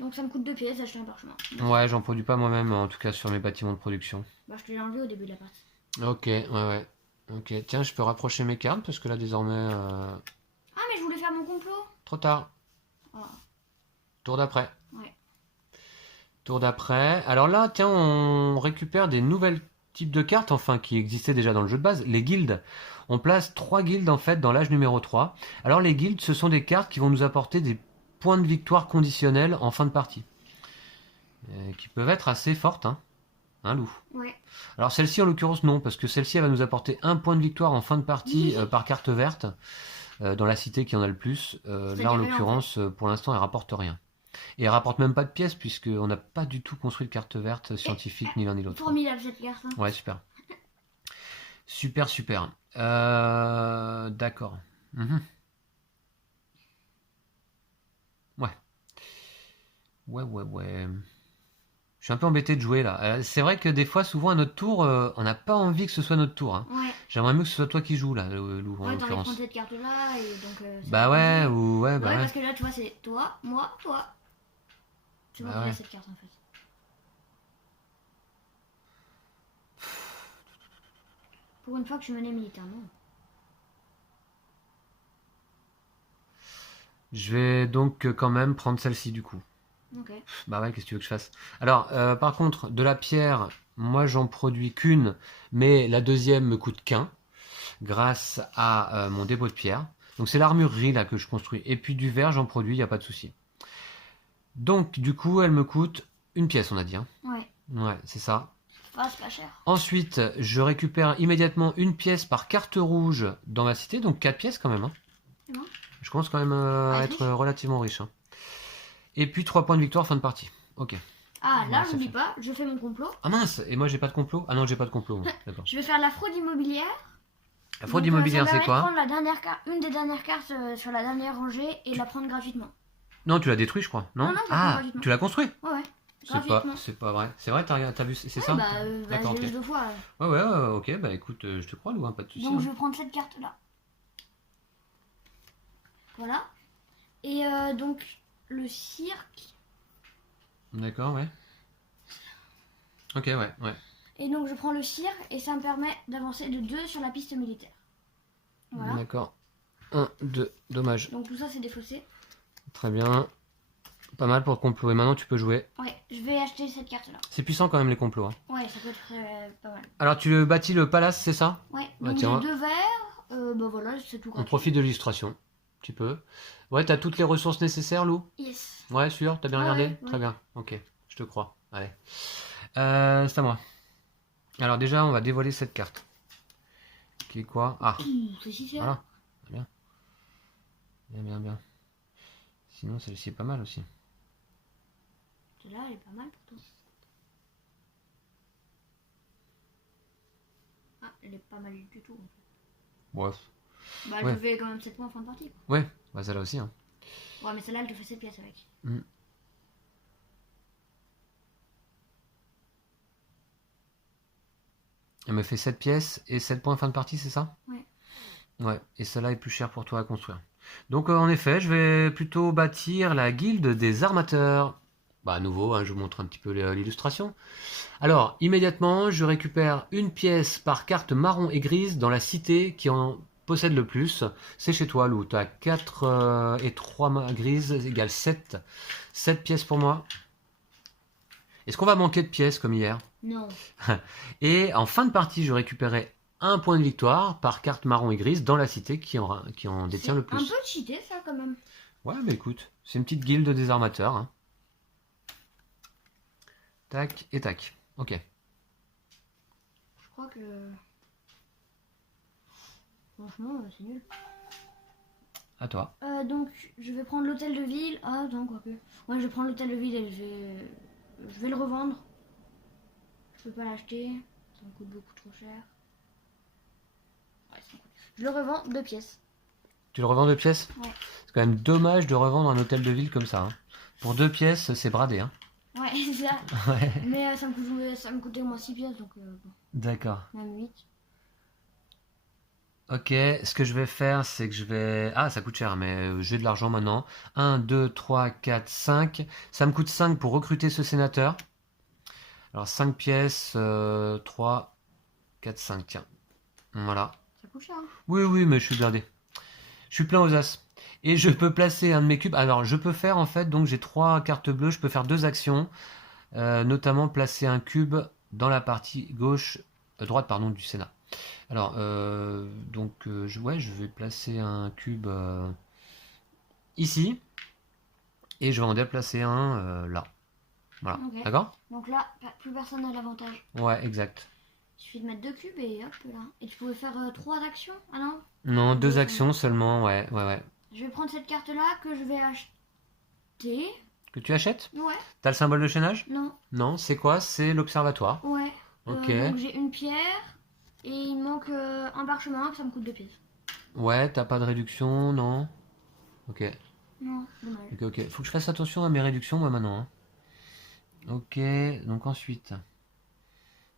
Donc, ça me coûte 2 pièces d'acheter un parchemin. Ouais, j'en produis pas moi-même, en tout cas sur mes bâtiments de production. Je te l'ai enlevé au début de la partie. Ok, ouais. Ok, tiens, je peux rapprocher mes cartes parce que là, désormais... Ah, mais je voulais faire mon complot. Trop tard. Oh. Tour d'après. Ouais. Tour d'après. Alors là, tiens, on récupère des nouvelles types de cartes, enfin, qui existaient déjà dans le jeu de base, les guildes. On place 3 guildes, en fait, dans l'âge numéro 3. Alors, les guildes, ce sont des cartes qui vont nous apporter des points de victoire conditionnels en fin de partie. Qui peuvent être assez fortes, hein. Hein, Lou? Ouais. Alors, celle-ci, en l'occurrence, non, parce que celle-ci, elle va nous apporter 1 point de victoire en fin de partie par carte verte, dans la cité qui en a le plus. Là, en l'occurrence, pour l'instant, elle rapporte rien. Et elle rapporte même pas de pièces, puisqu'on n'a pas du tout construit de carte verte scientifique, ni l'un ni l'autre. Formidable cette carte. Hein. Ouais, super. Super, super. D'accord. Ouais. Ouais. Je suis un peu embêté de jouer là. C'est vrai que des fois, souvent à notre tour, on n'a pas envie que ce soit notre tour. Hein. Ouais. J'aimerais mieux que ce soit toi qui joues là, Lou, en Ouais, t'aurais l'occurrence. prendre cette carte là et donc. Bah ouais, ou ouais, Ouais, parce que là, tu vois, c'est toi, moi, toi. C'est moi qui ai cette carte en fait. Pour une fois que je menais militairement. Je vais donc quand même prendre celle-ci du coup. Ok. Bah ouais, qu'est-ce que tu veux que je fasse? Alors, par contre, de la pierre, moi j'en produis qu'une, mais la deuxième me coûte qu'un, grâce à mon dépôt de pierre. Donc c'est l'armurerie là que je construis. Et puis du verre, j'en produis, il n'y a pas de souci. Donc du coup, elle me coûte une pièce, on a dit. Hein. Ouais. Ouais, c'est ça. Ah, c'est pas cher. Ensuite, je récupère immédiatement une pièce par carte rouge dans ma cité, donc 4 pièces quand même. Hein. Non. Je commence quand même à être relativement riche. Hein. Et puis 3 points de victoire fin de partie. Ok. Ah, là, Ouais, j'oublie pas, je fais mon complot. Ah mince, et moi j'ai pas de complot? Ah non, j'ai pas de complot. D'accord. Je vais faire la fraude immobilière. La fraude immobilière, c'est quoi? Prendre la dernière une des dernières cartes sur la dernière rangée et la prendre gratuitement. Non, tu l'as détruit, je crois. Non, non, ah, tu l'as construit? Ouais. C'est pas vrai. C'est vrai, t'as vu, c'est ça? D'accord, j'ai 2 fois. Ouais, ok, bah écoute, je te crois, Lou, hein, pas de soucis. Donc je vais prendre cette carte là. Voilà. Et donc le cirque. D'accord, ouais. Ok, ouais. Et donc je prends le cirque et ça me permet d'avancer de 2 sur la piste militaire. Voilà. D'accord. 1, 2, dommage. Donc tout ça c'est défaussé. Très bien. Pas mal pour le complot. Et maintenant tu peux jouer. Ouais, je vais acheter cette carte là. C'est puissant quand même les complots. Hein. Ouais, ça peut être pas mal. Alors tu bâtis le palace, c'est ça? Ouais, Bah, donc tiens, j'ai 2 verres. Voilà, c'est tout gratuit. on profite de l'illustration. Un petit peu. Ouais, t'as toutes les ressources nécessaires, Lou? Yes. Ouais, sûr, t'as bien regardé? Ouais. Très bien, ok, je te crois. Allez. C'est à moi. Alors déjà, on va dévoiler cette carte. Qui est quoi? Ah, C'est si cher. voilà. Bien. Sinon, celle-ci est pas mal aussi. Celle-là, elle est pas mal pour toi. Ah, elle est pas mal du tout. Ouais. Bah, elle te fait quand même 7 points en fin de partie. Ouais, bah celle-là aussi. Hein. Ouais, mais celle-là, elle te fait 7 pièces avec. Elle me fait 7 pièces et 7 points fin de partie, c'est ça? Ouais. Ouais, et celle-là est plus chère pour toi à construire. Donc en effet, je vais plutôt bâtir la guilde des armateurs. Bah, à nouveau, hein, je vous montre un petit peu l'illustration. Alors, immédiatement, je récupère une pièce par carte marron et grise dans la cité qui en possède le plus. C'est chez toi, Lou. Tu as 4 et 3 grises égale 7. 7 pièces pour moi. Est-ce qu'on va manquer de pièces comme hier? Non. Et en fin de partie, je récupérais un point de victoire par carte marron et grise dans la cité qui en détient le C'est un plus. peu cheaté ça quand même. Ouais, mais écoute, c'est une petite guilde des armateurs. Hein. Tac et tac. Ok. Je crois que... Franchement, c'est nul. À toi. Donc, je vais prendre l'hôtel de ville. Ah, non, quoique. Ouais, je vais prendre l'hôtel de ville et je vais le revendre. Je peux pas l'acheter. Ça me coûte beaucoup trop cher. Ouais, ça me coûte. Je le revends 2 pièces. Tu le revends 2 pièces? Ouais. C'est quand même dommage de revendre un hôtel de ville comme ça. Hein. Pour 2 pièces, c'est bradé. Hein. Ouais, c'est ça. Ouais. Mais ça me coûtait au moins 6 pièces, donc bon, D'accord. même 8. Ok, ce que je vais faire, c'est que je vais... Ah, ça coûte cher, mais j'ai de l'argent maintenant. 1, 2, 3, 4, 5. Ça me coûte 5 pour recruter ce sénateur. Alors 5 pièces, 3, 4, 5. Tiens. Voilà. Ça coûte cher. Hein. Oui, oui, mais je suis blindé. Je suis plein aux as. Et je peux placer un de mes cubes. Alors, je peux faire en fait, donc j'ai 3 cartes bleues, je peux faire 2 actions. Notamment placer un cube dans la partie gauche, droite, pardon, du Sénat. Alors, je vais placer un cube ici. Et je vais en déplacer un là. Voilà. Ok. D'accord? Donc là, plus personne n'a l'avantage. Ouais, exact. Il suffit de mettre 2 cubes et hop là. Et tu pouvais faire 3 actions? Ah non? Non, 2 Deux, actions seulement, ouais. Je vais prendre cette carte là que je vais acheter. Que tu achètes? Ouais. T'as le symbole de chaînage? Non. Non, c'est quoi? C'est l'observatoire. Ouais. Ok. Donc j'ai une pierre et il me manque un parchemin que ça me coûte 2 pièces. Ouais, t'as pas de réduction, non? Ok. Non, dommage. Ok. Faut que je fasse attention à mes réductions, moi, maintenant. Hein. Ok, donc ensuite.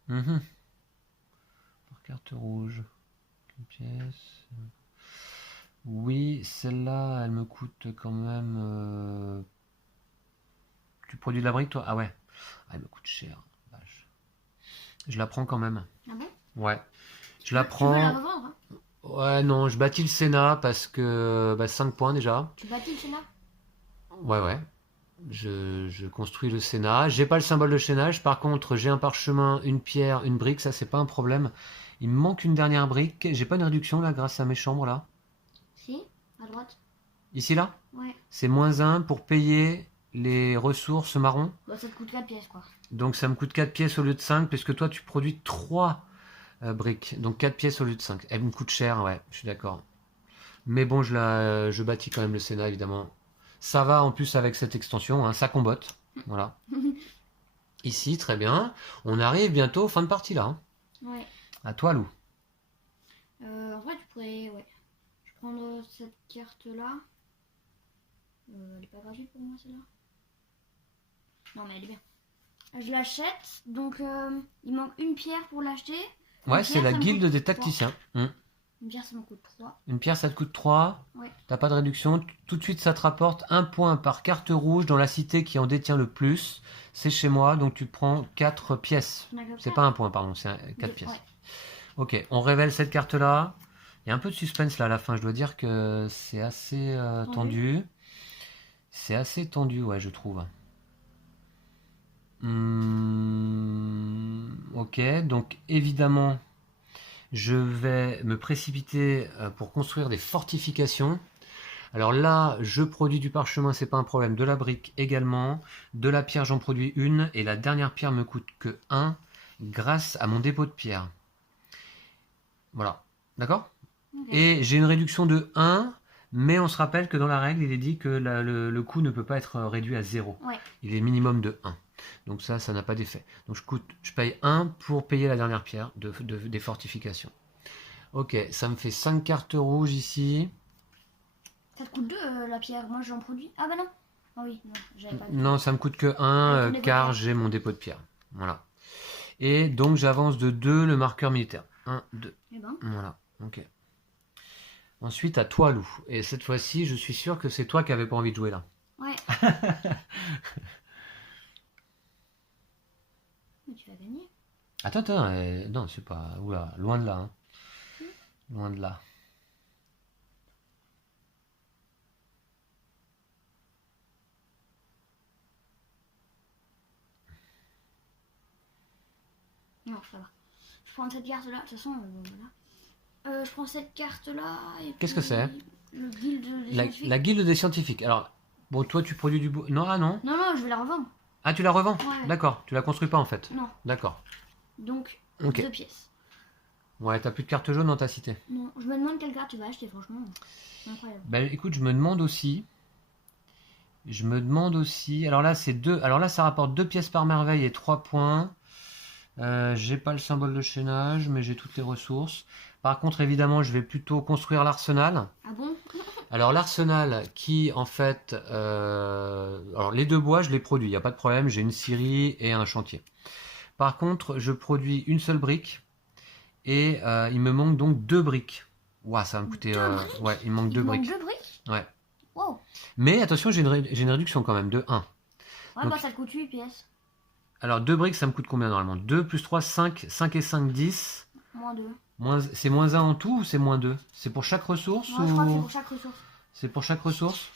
Par carte rouge. Une pièce. Oui, celle-là, elle me coûte quand même... Tu produis de la brique, toi? Ah ouais. Ah, elle me coûte cher. Vache. Je la prends quand même. Ah bon? Ouais. Je la Tu veux la prends... revendre? Hein? Ouais, non, je bâtis le Sénat parce que... 5 points déjà. Tu bâtis le Sénat? Ouais. Je construis le Sénat. J'ai pas le symbole de chaînage. Par contre, j'ai un parchemin, une pierre, une brique. Ça, c'est pas un problème. Il me manque une dernière brique. J'ai pas une réduction là grâce à mes chambres là. Si, à droite. Ici là? Ouais. C'est -1 pour payer les ressources marron. Bah, ça te coûte 4 pièces quoi. Donc ça me coûte 4 pièces au lieu de 5 puisque toi tu produis 3 briques. Donc 4 pièces au lieu de 5. Elle me coûte cher, ouais, je suis d'accord. Mais bon, je bâtis quand même le Sénat évidemment. Ça va en plus avec cette extension, hein, ça combotte. Voilà. Ici, très bien. On arrive bientôt fin de partie là. Hein. Ouais. À toi, Lou. En vrai, tu pourrais. Ouais. Je vais prendre cette carte là. Elle est pas gratuite pour moi celle-là. Non, mais elle est bien. Je l'achète. Donc, il manque une pierre pour l'acheter. Ouais, Une c'est pierre, la ça me guilde coûte des 3. tacticiens. Une pierre, ça me coûte 3. Une pierre, ça te coûte 3. Ouais. T'as pas de réduction. Tout de suite, ça te rapporte 1 point par carte rouge dans la cité qui en détient le plus. C'est chez moi, donc tu prends 4 pièces. C'est pas 1 point, pardon, c'est 4 pièces. Ouais. Ok, on révèle cette carte-là. Il y a un peu de suspense là à la fin. Je dois dire que c'est assez tendu. C'est assez tendu, ouais, je trouve. Ok, donc évidemment, je vais me précipiter pour construire des fortifications. Alors là, je produis du parchemin, c'est pas un problème. De la brique également. De la pierre, j'en produis une. Et la dernière pierre me coûte que 1 grâce à mon dépôt de pierre. Voilà. D'accord? Okay. Et j'ai une réduction de 1, mais on se rappelle que dans la règle, il est dit que le coût ne peut pas être réduit à 0. Ouais. Il est minimum de 1. Donc ça n'a pas d'effet. Donc je paye 1 pour payer la dernière pierre des fortifications. Ok, ça me fait 5 cartes rouges ici. Ça te coûte 2 la pierre. Moi j'en produis. Ah bah non. Ah oui, non, j'avais pas. Non, ça me coûte que 1 car j'ai mon dépôt de pierre. Voilà. Et donc j'avance de 2 le marqueur militaire. 1, 2. Eh ben. Voilà, ok. Ensuite, à toi, Lou. Et cette fois-ci, je suis sûr que c'est toi qui n'avais pas envie de jouer là. Ouais. Mais tu vas gagner. Attends, non, c'est pas... Oula, loin de là. Hein. Loin de là. Non, ça va. Je prends cette carte-là. De toute façon, voilà. Je prends cette carte-là. Qu'est-ce que c'est? Le guilde des La scientifiques. guilde des scientifiques. Alors, bon, toi, tu produis du bois... Non, ah non. Non, non, je vais la revendre. Ah, tu la revends? Ouais. D'accord, tu la construis pas en fait. Non. D'accord. Donc, Ok. 2 pièces. Ouais, t'as plus de cartes jaunes dans ta cité. Non, je me demande quelle carte tu vas acheter, franchement. C'est incroyable. Ben écoute, je me demande aussi. Alors là, c'est 2. Alors là, ça rapporte 2 pièces par merveille et 3 points. J'ai pas le symbole de chaînage, mais j'ai toutes les ressources. Par contre, évidemment, je vais plutôt construire l'arsenal. Ah bon? Alors l'arsenal qui, en fait... Alors les 2 bois, je les produis, il n'y a pas de problème. J'ai une scierie et un chantier. Par contre, je produis une seule brique. Et il me manque donc 2 briques. Ouah, ça va me coûter... 2 briques? Ouais, il me manque 2 Il manque briques. 2 briques? Ouais. Wow. Mais attention, j'ai une réduction quand même de 1. Ouais, Donc- bah ça te coûte 8 pièces. Alors 2 briques, ça me coûte combien normalement? 2 plus 3, 5. 5 et 5, 10. Moins 2. C'est moins 1 en tout ou c'est moins 2? C'est pour chaque ressource Ouais, je crois que c'est ou... pour chaque ressource. C'est pour chaque ressource?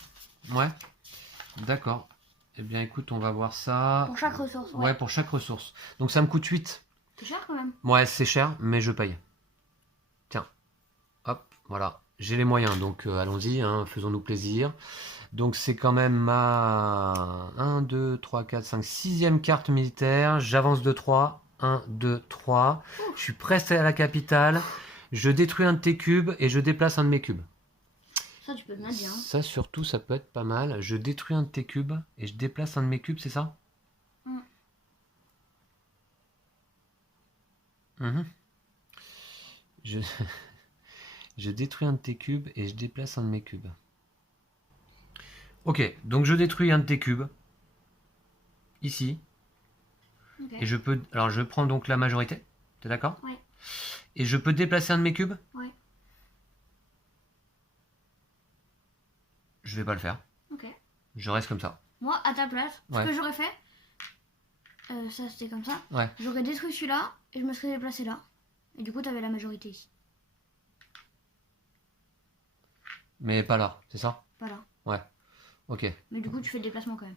Ouais. D'accord. Eh bien écoute, on va voir ça. Pour chaque ressource, ouais. Ouais, pour chaque ressource. Donc ça me coûte 8. C'est cher quand même. Ouais, c'est cher, mais je paye. Tiens. Hop, voilà. J'ai les moyens, donc allons-y, hein, faisons-nous plaisir. Donc c'est quand même ma 1, 2, 3, 4, 5, 6e carte militaire. J'avance de 3. 1, 2, 3. Je suis presque à la capitale. Je détruis un de tes cubes et je déplace un de mes cubes. Ça, tu peux bien dire. Hein. Ça surtout, ça peut être pas mal. Je détruis un de tes cubes et je déplace un de mes cubes, c'est ça? Mm. Mhm. Je... je détruis un de tes cubes et je déplace un de mes cubes. Ok, donc je détruis un de tes cubes. Ici. Ok. Et je peux... Alors je prends donc la majorité. T'es d'accord? Ouais. Et je peux déplacer un de mes cubes? Ouais. Je vais pas le faire. Ok. Je reste comme ça. Moi, à ta place, Ouais. ce que j'aurais fait, ça c'était comme ça, Ouais. j'aurais détruit celui-là et je me serais déplacé là. Et du coup, t'avais la majorité ici. Mais pas là, c'est ça? Pas là. Ouais. Ok. Mais du coup, tu fais le déplacement quand même.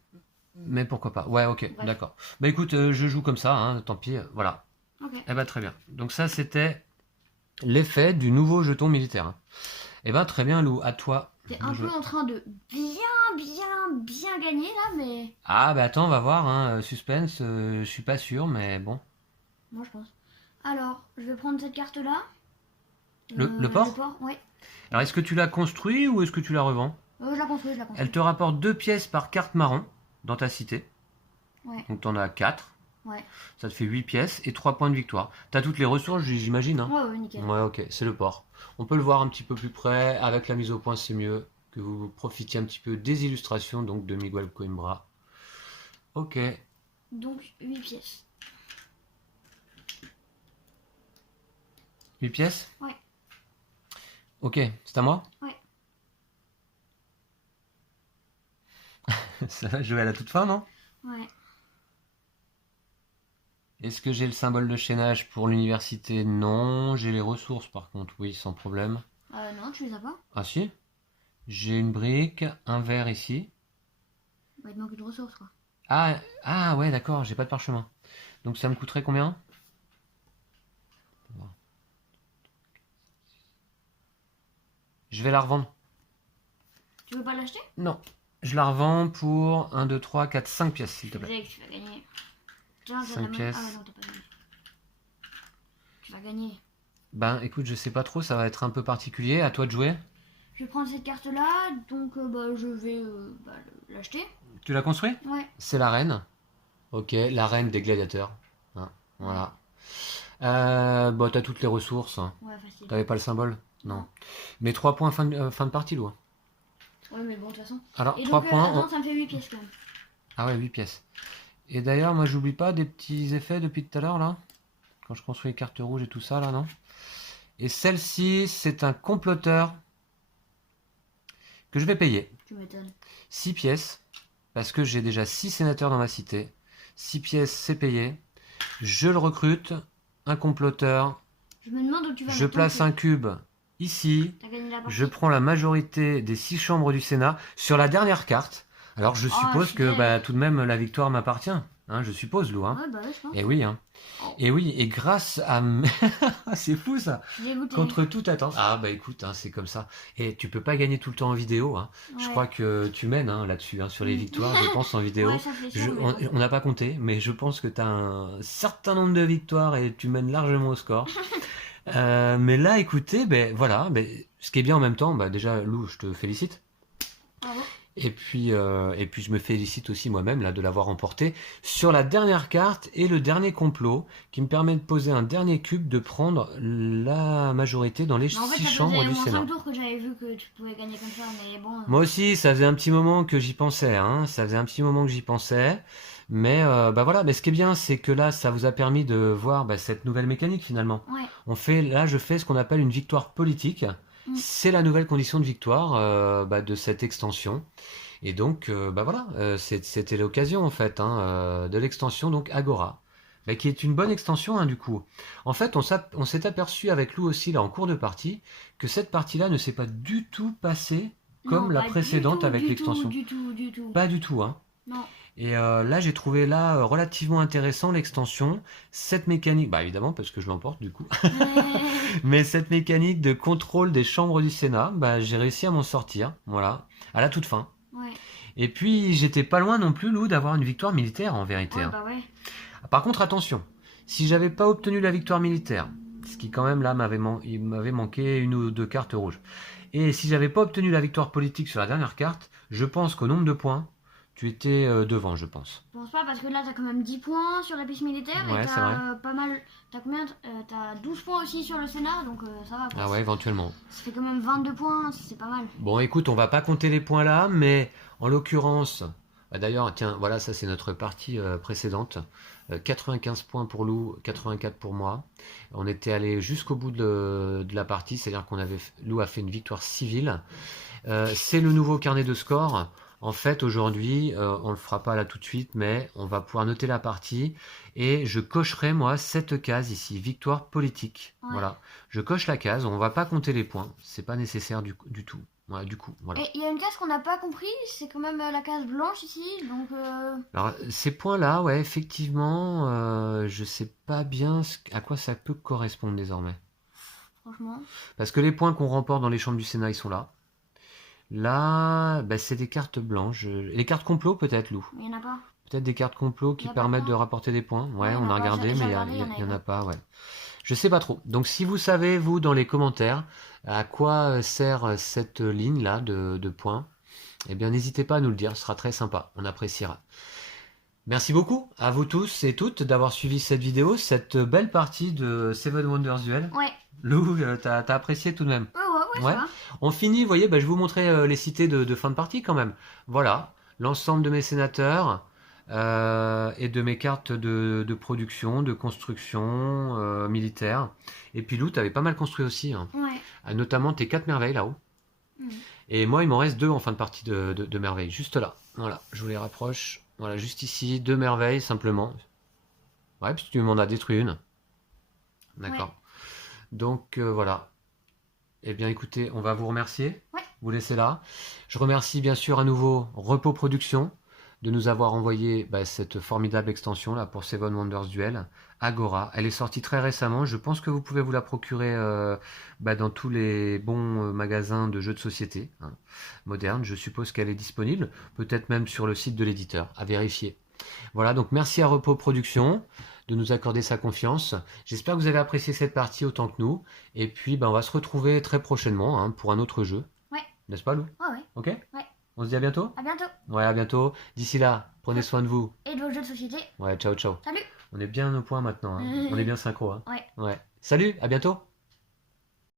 Mais pourquoi pas? Ouais, ok, Ouais. d'accord. Bah écoute, je joue comme ça, hein, tant pis, voilà. Ok. Eh ben très bien. Donc ça, c'était l'effet du nouveau jeton militaire. Eh ben très bien, Lou, à toi. T'es un Je- peu en train de bien gagner là, mais. Ah bah attends, on va voir, hein, suspense, je suis pas sûr, mais bon. Moi, je pense. Alors, je vais prendre cette carte là. Le port? Le port, ouais. Alors est-ce que tu l'as construit ou est-ce que tu la revends? Je la construis, je la construis. Elle te rapporte 2 pièces par carte marron dans ta cité. Ouais. Donc t'en as 4. Ouais. Ça te fait 8 pièces et 3 points de victoire. T'as toutes les ressources, j'imagine, hein? Ouais, nickel. Ouais, ok, c'est le port. On peut le voir un petit peu plus près. Avec la mise au point, c'est mieux que vous profitiez un petit peu des illustrations donc de Miguel Coimbra. Ok. Donc, 8 pièces. 8 pièces? Ouais. Ok, c'est à moi? Ouais. Ça va jouer à la toute fin, non? Ouais. Est-ce que j'ai le symbole de chaînage pour l'université? Non. J'ai les ressources par contre, oui, sans problème. Non, tu les as pas. Ah si? J'ai une brique, un verre ici. Bah, il te manque une ressource, quoi. Ah ouais, d'accord, j'ai pas de parchemin. Donc ça me coûterait combien? Je vais la revendre. Tu veux pas l'acheter? Non. Je la revends pour 1, 2, 3, 4, 5 pièces, s'il te Tu plaît. disais que tu vas gagner. Tiens, t'as 5 la main. pièces. Ah ouais, non, t'as pas gagné. Tu vas gagner. Ben écoute, je sais pas trop, ça va être un peu particulier. À toi de jouer. Je vais prendre cette carte-là, donc bah, je vais l'acheter. Tu l'as construit? Ouais. C'est la reine. Ok, la reine des gladiateurs. Hein, voilà. Bon, t'as toutes les ressources. Hein. Ouais, facile. T'avais pas le symbole? Non. Mais 3 points fin de partie, Lou. Ouais, mais bon, de toute façon. Alors, Et 3 donc, points. attends, ça me fait 8 pièces quand même. Ah ouais, 8 pièces. Et d'ailleurs, moi, j'oublie pas des petits effets depuis tout à l'heure, là. Quand je construis les cartes rouges et tout ça, là, non? Et celle-ci, c'est un comploteur que je vais payer. Tu m'étonnes. 6 pièces, parce que j'ai déjà 6 sénateurs dans ma cité. 6 pièces, c'est payé. Je le recrute, un comploteur, Je me demande où tu vas je mettre ton place cul. un cube ici, T'as gagné la partie. je prends la majorité des 6 chambres du Sénat sur la dernière carte. Alors je Oh, suppose je suis que deg. tout de même la victoire m'appartient. Hein, je suppose, Lou. Hein. Ouais, bah ouais, je pense. Et oui, hein. Oh, Et oui, et grâce à... c'est fou ça. je suis dégoûtée. Contre toute attente. Ah bah écoute, hein, c'est comme ça. Et tu peux pas gagner tout le temps en vidéo. Hein. Je Ouais. crois que tu mènes là-dessus, sur les victoires, je pense, en vidéo. Ouais, ça fait sûr, mais bon. On n'a pas compté, mais je pense que tu as un certain nombre de victoires et tu mènes largement au score. Mais là, écoutez, voilà, ce qui est bien en même temps, déjà, Lou, je te félicite. Bravo. Et puis je me félicite aussi moi-même là de l'avoir remporté sur la dernière carte et le dernier complot qui me permet de poser un dernier cube, de prendre la majorité dans les Mais en fait, 6 ça chambres faisait au du moins Sénat. 5 tours que j'avais vu que tu pouvais gagner comme ça, mais bon. Moi aussi, ça faisait un petit moment que j'y pensais, hein. Ça faisait un petit moment que j'y pensais. Mais voilà, mais ce qui est bien, c'est que là, ça vous a permis de voir cette nouvelle mécanique finalement. Ouais. Là, je fais ce qu'on appelle une victoire politique. Mm. C'est la nouvelle condition de victoire de cette extension. Et donc, voilà, c'était l'occasion en fait de l'extension donc Agora, qui est une bonne extension du coup. En fait, on s'est aperçu avec Lou aussi là en cours de partie que cette partie-là ne s'est pas du tout passée comme Non, la pas précédente du tout, avec du l'extension. tout, du tout, du tout. Pas du tout, hein. Non. Et là, j'ai trouvé là relativement intéressant l'extension, cette mécanique, évidemment parce que je l'emporte du coup, mais cette mécanique de contrôle des chambres du Sénat, j'ai réussi à m'en sortir, voilà, à la toute fin. Ouais. Et puis, j'étais pas loin non plus, Lou, d'avoir une victoire militaire en vérité. Ouais, hein. bah ouais. Par contre, attention, si j'avais pas obtenu la victoire militaire, ce qui quand même là il m'avait manqué une ou deux cartes rouges, et si j'avais pas obtenu la victoire politique sur la dernière carte, je pense qu'au nombre de points, tu étais devant, je pense. Je pense pas parce que là t'as quand même 10 points sur la piste militaire Ouais, et c'est vrai. t'as pas mal. T'as combien T'as 12 points aussi sur le Sénat donc ça va quoi. Ah ouais, éventuellement. Ça fait quand même 22 points, c'est pas mal. Bon, écoute, on va pas compter les points là, mais en l'occurrence, d'ailleurs, tiens, voilà, ça c'est notre partie précédente. 95 points pour Lou, 84 pour moi. On était allé jusqu'au bout de la partie, c'est-à-dire Lou a fait une victoire civile. C'est le nouveau carnet de score. En fait, aujourd'hui, on le fera pas là tout de suite, mais on va pouvoir noter la partie et je cocherai moi cette case ici, victoire politique. Ouais. Voilà, je coche la case. On va pas compter les points, c'est pas nécessaire du tout. Ouais, du coup, voilà. Et il y a une case qu'on n'a pas compris, c'est quand même la case blanche ici, donc. Alors ces points-là, ouais, effectivement, je sais pas bien à quoi ça peut correspondre désormais. Franchement. Parce que les points qu'on remporte dans les chambres du Sénat, ils sont là. Là, c'est des cartes blanches. Les cartes complot, peut-être, Lou. Il y en a pas. Peut-être des cartes complot qui Y a pas permettent de de points. rapporter des points. Ouais, Ouais, on a pas. regardé, J'ai mais regardé, il y en a pas, ouais. Je sais pas trop. Donc si vous savez, vous, dans les commentaires, à quoi sert cette ligne-là de points, eh bien n'hésitez pas à nous le dire, ce sera très sympa, on appréciera. Merci beaucoup à vous tous et toutes d'avoir suivi cette vidéo, cette belle partie de Seven Wonders Duel. Ouais. Lou, t'as apprécié tout de même? Ouais, Ouais. ça va. On finit, vous voyez, je vais vous montrer les cités de fin de partie quand même. Voilà, l'ensemble de mes sénateurs et de mes cartes de production, de construction militaire. Et puis Lou, t'avais pas mal construit aussi, hein. Ouais. Notamment tes 4 merveilles là-haut. Mhm. Et moi, il m'en reste 2 en fin de partie de merveilles, juste là. Voilà, je vous les rapproche. Voilà, juste ici, 2 merveilles simplement. Ouais, parce que tu m'en as détruit une. D'accord. Ouais. Donc voilà. Eh bien écoutez, on va vous remercier. Ouais. Vous laissez là. Je remercie bien sûr à nouveau Repos Production de nous avoir envoyé cette formidable extension là pour Seven Wonders Duel, Agora. Elle est sortie très récemment. Je pense que vous pouvez vous la procurer dans tous les bons magasins de jeux de société modernes. Je suppose qu'elle est disponible. Peut-être même sur le site de l'éditeur. À vérifier. Voilà, donc merci à Repos Production de nous accorder sa confiance. J'espère que vous avez apprécié cette partie autant que nous. Et puis, on va se retrouver très prochainement pour un autre jeu. Ouais. N'est-ce pas, Lou? Ouais. Ok? Ouais. On se dit à bientôt? À bientôt. Ouais, à bientôt. D'ici là, prenez soin de vous. Et de vos jeux de société. Ouais, ciao, ciao. Salut. On est bien au point maintenant. On est bien synchro. Ouais. Ouais. Salut, à bientôt.